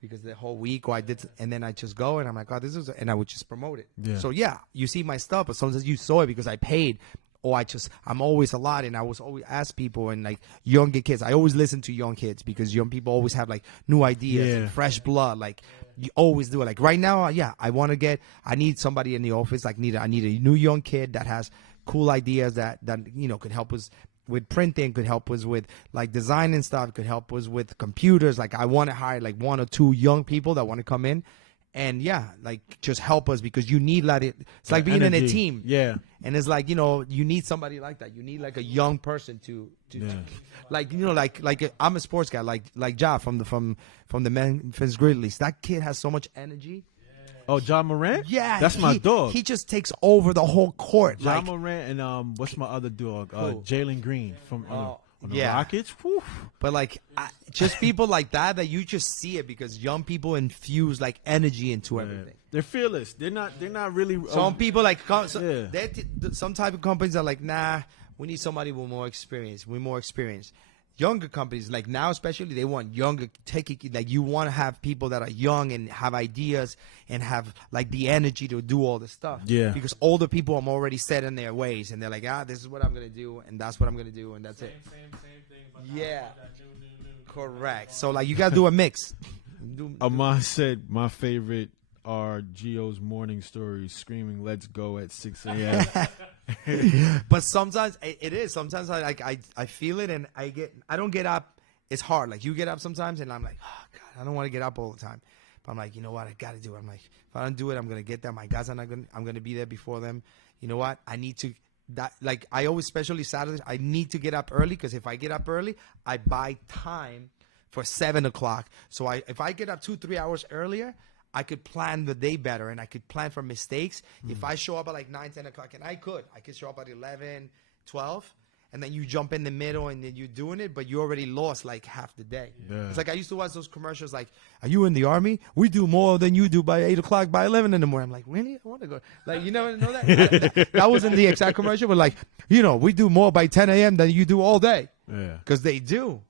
because the whole week and then I just go and I'm like, oh, this is, and I would just promote it. Yeah. So yeah, you see my stuff, but sometimes you saw it because I paid, or I'm always a lot, and I was always ask people and like younger kids. I always listen to young kids because young people always have like new ideas and fresh blood. Like you always do it. Like right now, I need somebody in the office. Like I need a new young kid that has cool ideas that you know could help us with printing, could help us with like design and stuff, could help us with computers. Like I want to hire like 1 or 2 young people that want to come in and like just help us, because you need like it's like being energy. in a team. Yeah. And it's like, you need somebody like that. You need like a young person to like, like I'm a sports guy, like Ja from the Memphis Grizzlies. That kid has so much energy. Oh, John Morant? Yeah. That's my dog. He just takes over the whole court. John Morant and what's my other dog? Jalen Green from on the Rockets. Whew. But like just people like that you just see it, because young people infuse like energy into everything. They're fearless. They're not really. Some people like some type of companies are like, nah, we need somebody with more experience. We're more experienced. Younger companies, like now especially, they want younger, like you want to have people that are young and have ideas and have like the energy to do all this stuff. Yeah. Because older people are already set in their ways, and they're like, this is what I'm going to do, and that's what I'm going to do, and that's it. Same thing. But Yeah. that new. Correct. So like you got to do a mix. Amon said my favorite are Geo's morning stories, screaming "Let's go" at 6 a.m. But sometimes it is. Sometimes I feel it, and I don't get up. It's hard. Like you get up sometimes, and I'm like, oh God, I don't want to get up all the time. But I'm like, you know what? I got to do it. I'm like, if I don't do it, I'm gonna get there. My guys are not gonna. I'm gonna be there before them. You know what? I need to. Like I always, especially Saturdays, I need to get up early, because if I get up early, I buy time for 7 o'clock. So if I get up 2-3 hours earlier, I could plan the day better, and I could plan for mistakes. If I show up at like 9, 10 o'clock, and I could show up at 11, 12, and then you jump in the middle and then you're doing it, but you already lost like half the day. Yeah. It's like I used to watch those commercials like, are you in the Army? We do more than you do by 8 o'clock, by 11 in the morning. I'm like, really? I want to go. Like, you never know that? That wasn't the exact commercial, but like, we do more by 10 a.m. than you do all day. Yeah. Because they do.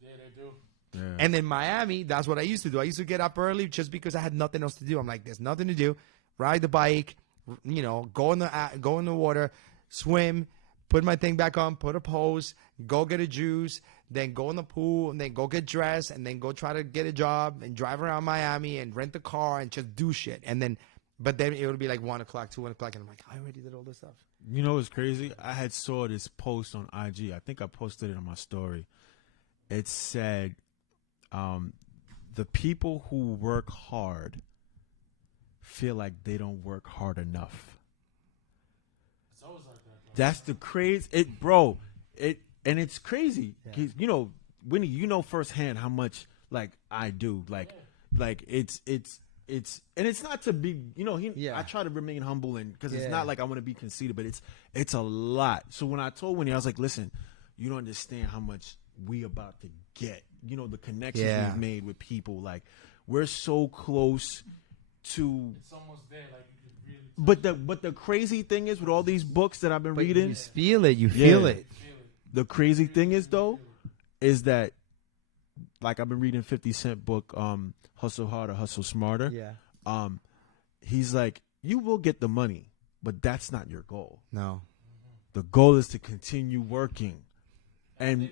Yeah. And in Miami, that's what I used to do. I used to get up early just because I had nothing else to do. I'm like, there's nothing to do. Ride the bike, go in the water, swim, put my thing back on, put a pose, go get a juice, then go in the pool, and then go get dressed, and then go try to get a job and drive around Miami and rent a car and just do shit. And then, but then it would be like 1 o'clock, 2 o'clock, and I'm like, I already did all this stuff. You know what's crazy? I had saw this post on IG. I think I posted it on my story. It said, the people who work hard feel like they don't work hard enough. It's always like that, bro. That's the crazy, and it's crazy. Yeah. Winnie, firsthand how much like I do, like it's and it's not to be, I try to remain humble, and because it's not like I want to be conceited, but it's a lot. So when I told Winnie, I was like, listen, you don't understand how much we about to get. The connections we've made with people. Like, we're so close to. It's almost there. Like, you could really. But the crazy thing is, with all these books that I've been reading, you feel it. You feel it. The crazy thing is, though, is that, like, I've been reading 50 Cent book, Hustle Harder, Hustle Smarter. Yeah. He's like, you will get the money, but that's not your goal. No. The goal is to continue working, and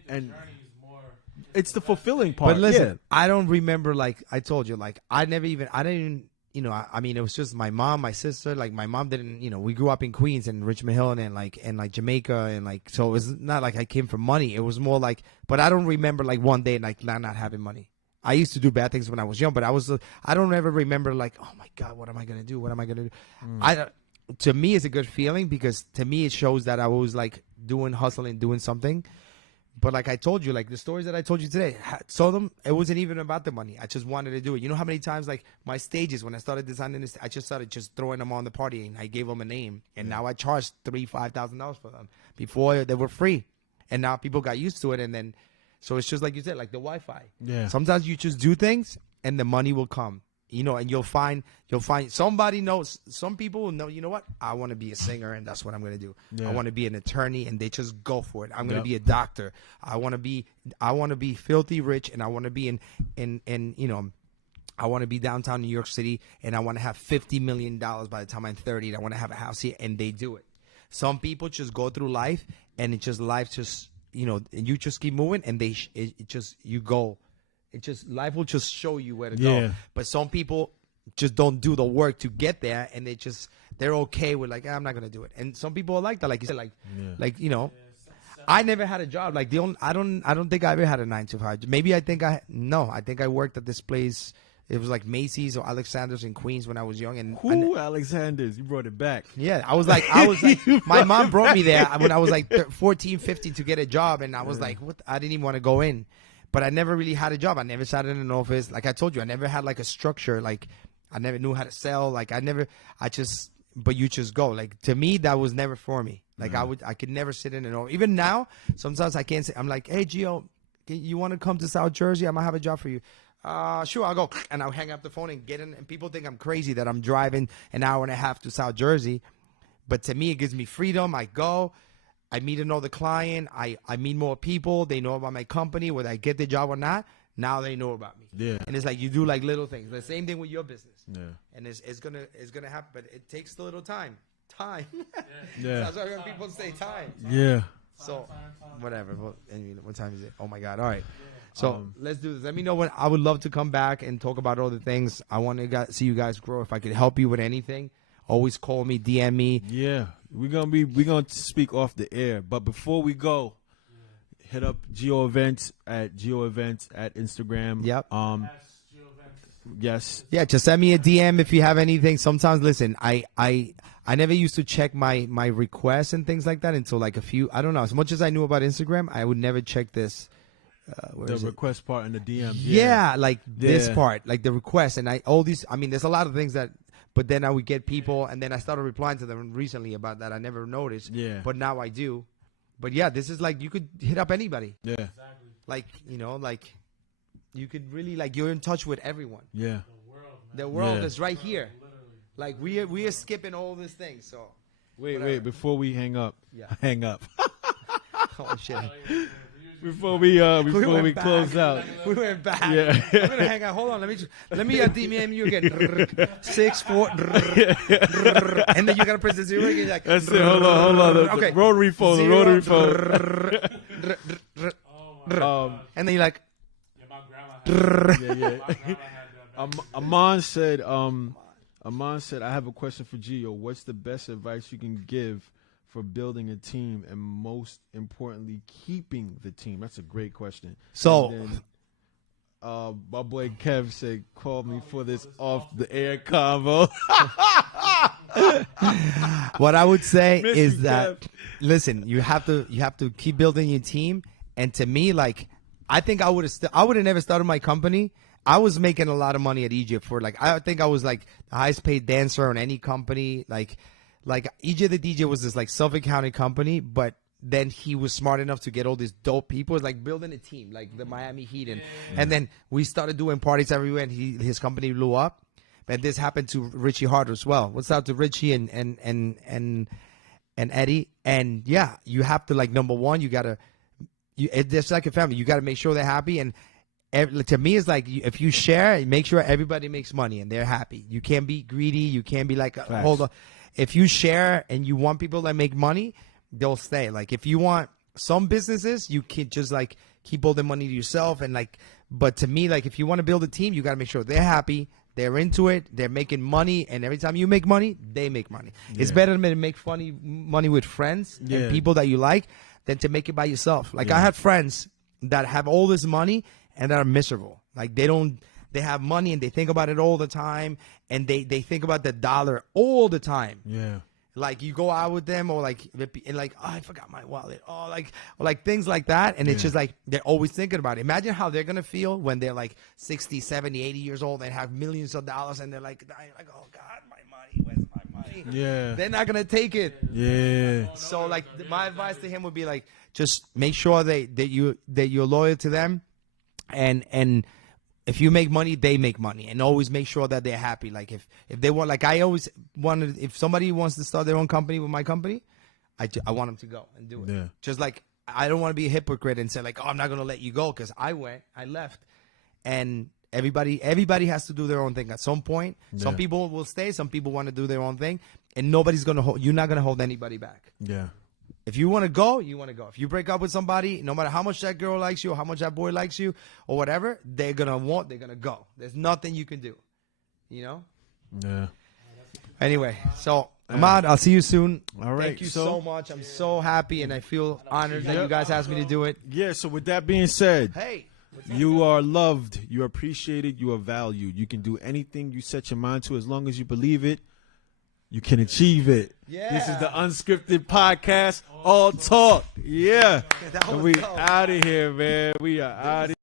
it's the fulfilling part. But listen, I don't remember, like I told you, like I didn't even, I mean, it was just my mom, my sister. Like my mom didn't, we grew up in Queens and Richmond Hill and like Jamaica, and like, so it was not like I came from money. It was more like, but I don't remember like one day like not having money. I used to do bad things when I was young, but I don't ever remember like, oh my God, what am I gonna do? What am I gonna do? To me, it's a good feeling, because to me it shows that I was like hustling, doing something. But like I told you, like the stories that I told you today, saw them, it wasn't even about the money. I just wanted to do it. You know how many times, like my stages, when I started designing this, I just started just throwing them on the party, and I gave them a name. And now I charge $3,000-$5,000 for them. Before, they were free. And now people got used to it. And then, so it's just like you said, like the Wi-Fi. Yeah. Sometimes you just do things and the money will come. And you'll find somebody knows, some people will know, you know what? I want to be a singer, and that's what I'm going to do. Yeah. I want to be an attorney, and they just go for it. I'm going to be a doctor. I want to be filthy rich, and I want to be I want to be downtown New York City, and I want to have $50 million by the time I'm 30, and I want to have a house here, and they do it. Some people just go through life, and life just, and you just keep moving, and you go. Life will just show you where to go. But some people just don't do the work to get there, and they're okay with like, I'm not gonna do it. And some people are like that, like you said, like. Self I never had a job. Like I don't think I ever had a 9 to 5. Maybe I think I worked at this place. It was like Macy's or Alexander's in Queens when I was young. And Alexander's? You brought it back. Yeah, I was like, my mom brought me there when I was like 14, 15 to get a job, and I was like, what? I didn't even want to go in, but I never really had a job. I never sat in an office. Like I told you, I never had like a structure. Like I never knew how to sell. Like but you just go. Like to me, that was never for me. Like I could never sit in an office. Even now, sometimes I can't say. I'm like, hey Gio, you want to come to South Jersey? I might have a job for you. Sure, I'll go. And I'll hang up the phone and get in. And people think I'm crazy that I'm driving an hour and a half to South Jersey. But to me, it gives me freedom. I go. I meet another client. I meet more people. They know about my company, whether I get the job or not. Now they know about me. Yeah. And it's like you do like little things. The same thing with your business. Yeah. And it's gonna happen, but it takes a little time. Time. Yeah. That's why when people say time. Yeah. So whatever. What time is it? Oh my God. All right. So let's do this. Let me know when. I would love to come back and talk about all the things. I want to see you guys grow. If I could help you with anything, always call me, DM me. Yeah, we're gonna speak off the air. But before we go, hit up GEO Events at Instagram. Yep. Yes. Yeah, just send me a DM if you have anything. Sometimes, listen, I never used to check my requests and things like that until like I don't know. As much as I knew about Instagram, I would never check this. The request part in the DM. Yeah, like this part, like the request, and there's a lot of things that, but then I would get people, and then I started replying to them recently about that. I never noticed. Yeah. But now I do. But yeah, this is like you could hit up anybody. Yeah. Exactly. Like like you could really you're in touch with everyone. Yeah. The world is right here. Like we are skipping all these things. So wait, before we hang up. Yeah. Hang up. Oh shit. Before we close out, we went back. Yeah. I'm gonna hang out. Hold on. Let me DM you again. 6 4. And then you gotta press the 0 again. Like, that's it. Hold on. Okay. Rotary phone. And then you're like. Yeah, my grandma had Yeah. my grandma had that. Amon said, I have a question for Gio. What's the best advice you can give for building a team and most importantly keeping the team? That's a great question. So my boy Kev said, call me for this off the air convo. What I would say is that Kev. listen, you have to keep building your team. And to me, like, I think I would have never started my company. I was making a lot of money at Egypt for I think I was like the highest paid dancer on any company. Like EJ the DJ was this like Suffolk County company, but then he was smart enough to get all these dope people. It was like building a team, like the Miami Heat, and then we started doing parties everywhere, and his company blew up. And this happened to Richie Hart as well. What's up to Richie and Eddie? And yeah, you have to number one, it's like a family. You got to make sure they're happy. And to me, it's like if you share, make sure everybody makes money and they're happy. You can't be greedy. You can't be like, hold on. If you share and you want people that make money, they'll stay. Like if you want some businesses, you can just keep all the money to yourself. And but to me, if you want to build a team, you got to make sure they're happy. They're into it. They're making money. And every time you make money, they make money. Yeah. It's better to make money with friends and people that you like than to make it by yourself. I have friends that have all this money and that are miserable. They have money and they think about it all the time, and they think about the dollar all the time. Yeah. You go out with them or oh, I forgot my wallet. Oh, or things like that. And it's just they're always thinking about it. Imagine how they're going to feel when they're 60, 70, 80 years old and have millions of dollars and they're like, oh God, my money, where's my money? Yeah. They're not going to take it. Yeah. So my advice to him would be just make sure that you're loyal to them, and if you make money, they make money, and always make sure that they're happy. If they want, I always wanted, if somebody wants to start their own company with my company, I want them to go and do it. Yeah. Just I don't want to be a hypocrite and say oh, I'm not going to let you go, because I left, and everybody has to do their own thing at some point. Yeah. Some people will stay, some people want to do their own thing, and nobody's going to hold. You're not going to hold anybody back. Yeah. If you want to go, you want to go. If you break up with somebody, no matter how much that girl likes you or how much that boy likes you or whatever, they're going to go. There's nothing you can do. You know? Yeah. Anyway, so I'm out. I'll see you soon. All right. Thank you so much. I'm so happy, and I feel honored that you guys asked me to do it. Yeah, so with that being said, Hey. you are loved, you are appreciated, you are valued. You can do anything you set your mind to as long as you believe it. You can achieve it. Yeah. This is the Unscripted Podcast, all talk. Yeah. And we out of here, man. We are out of here.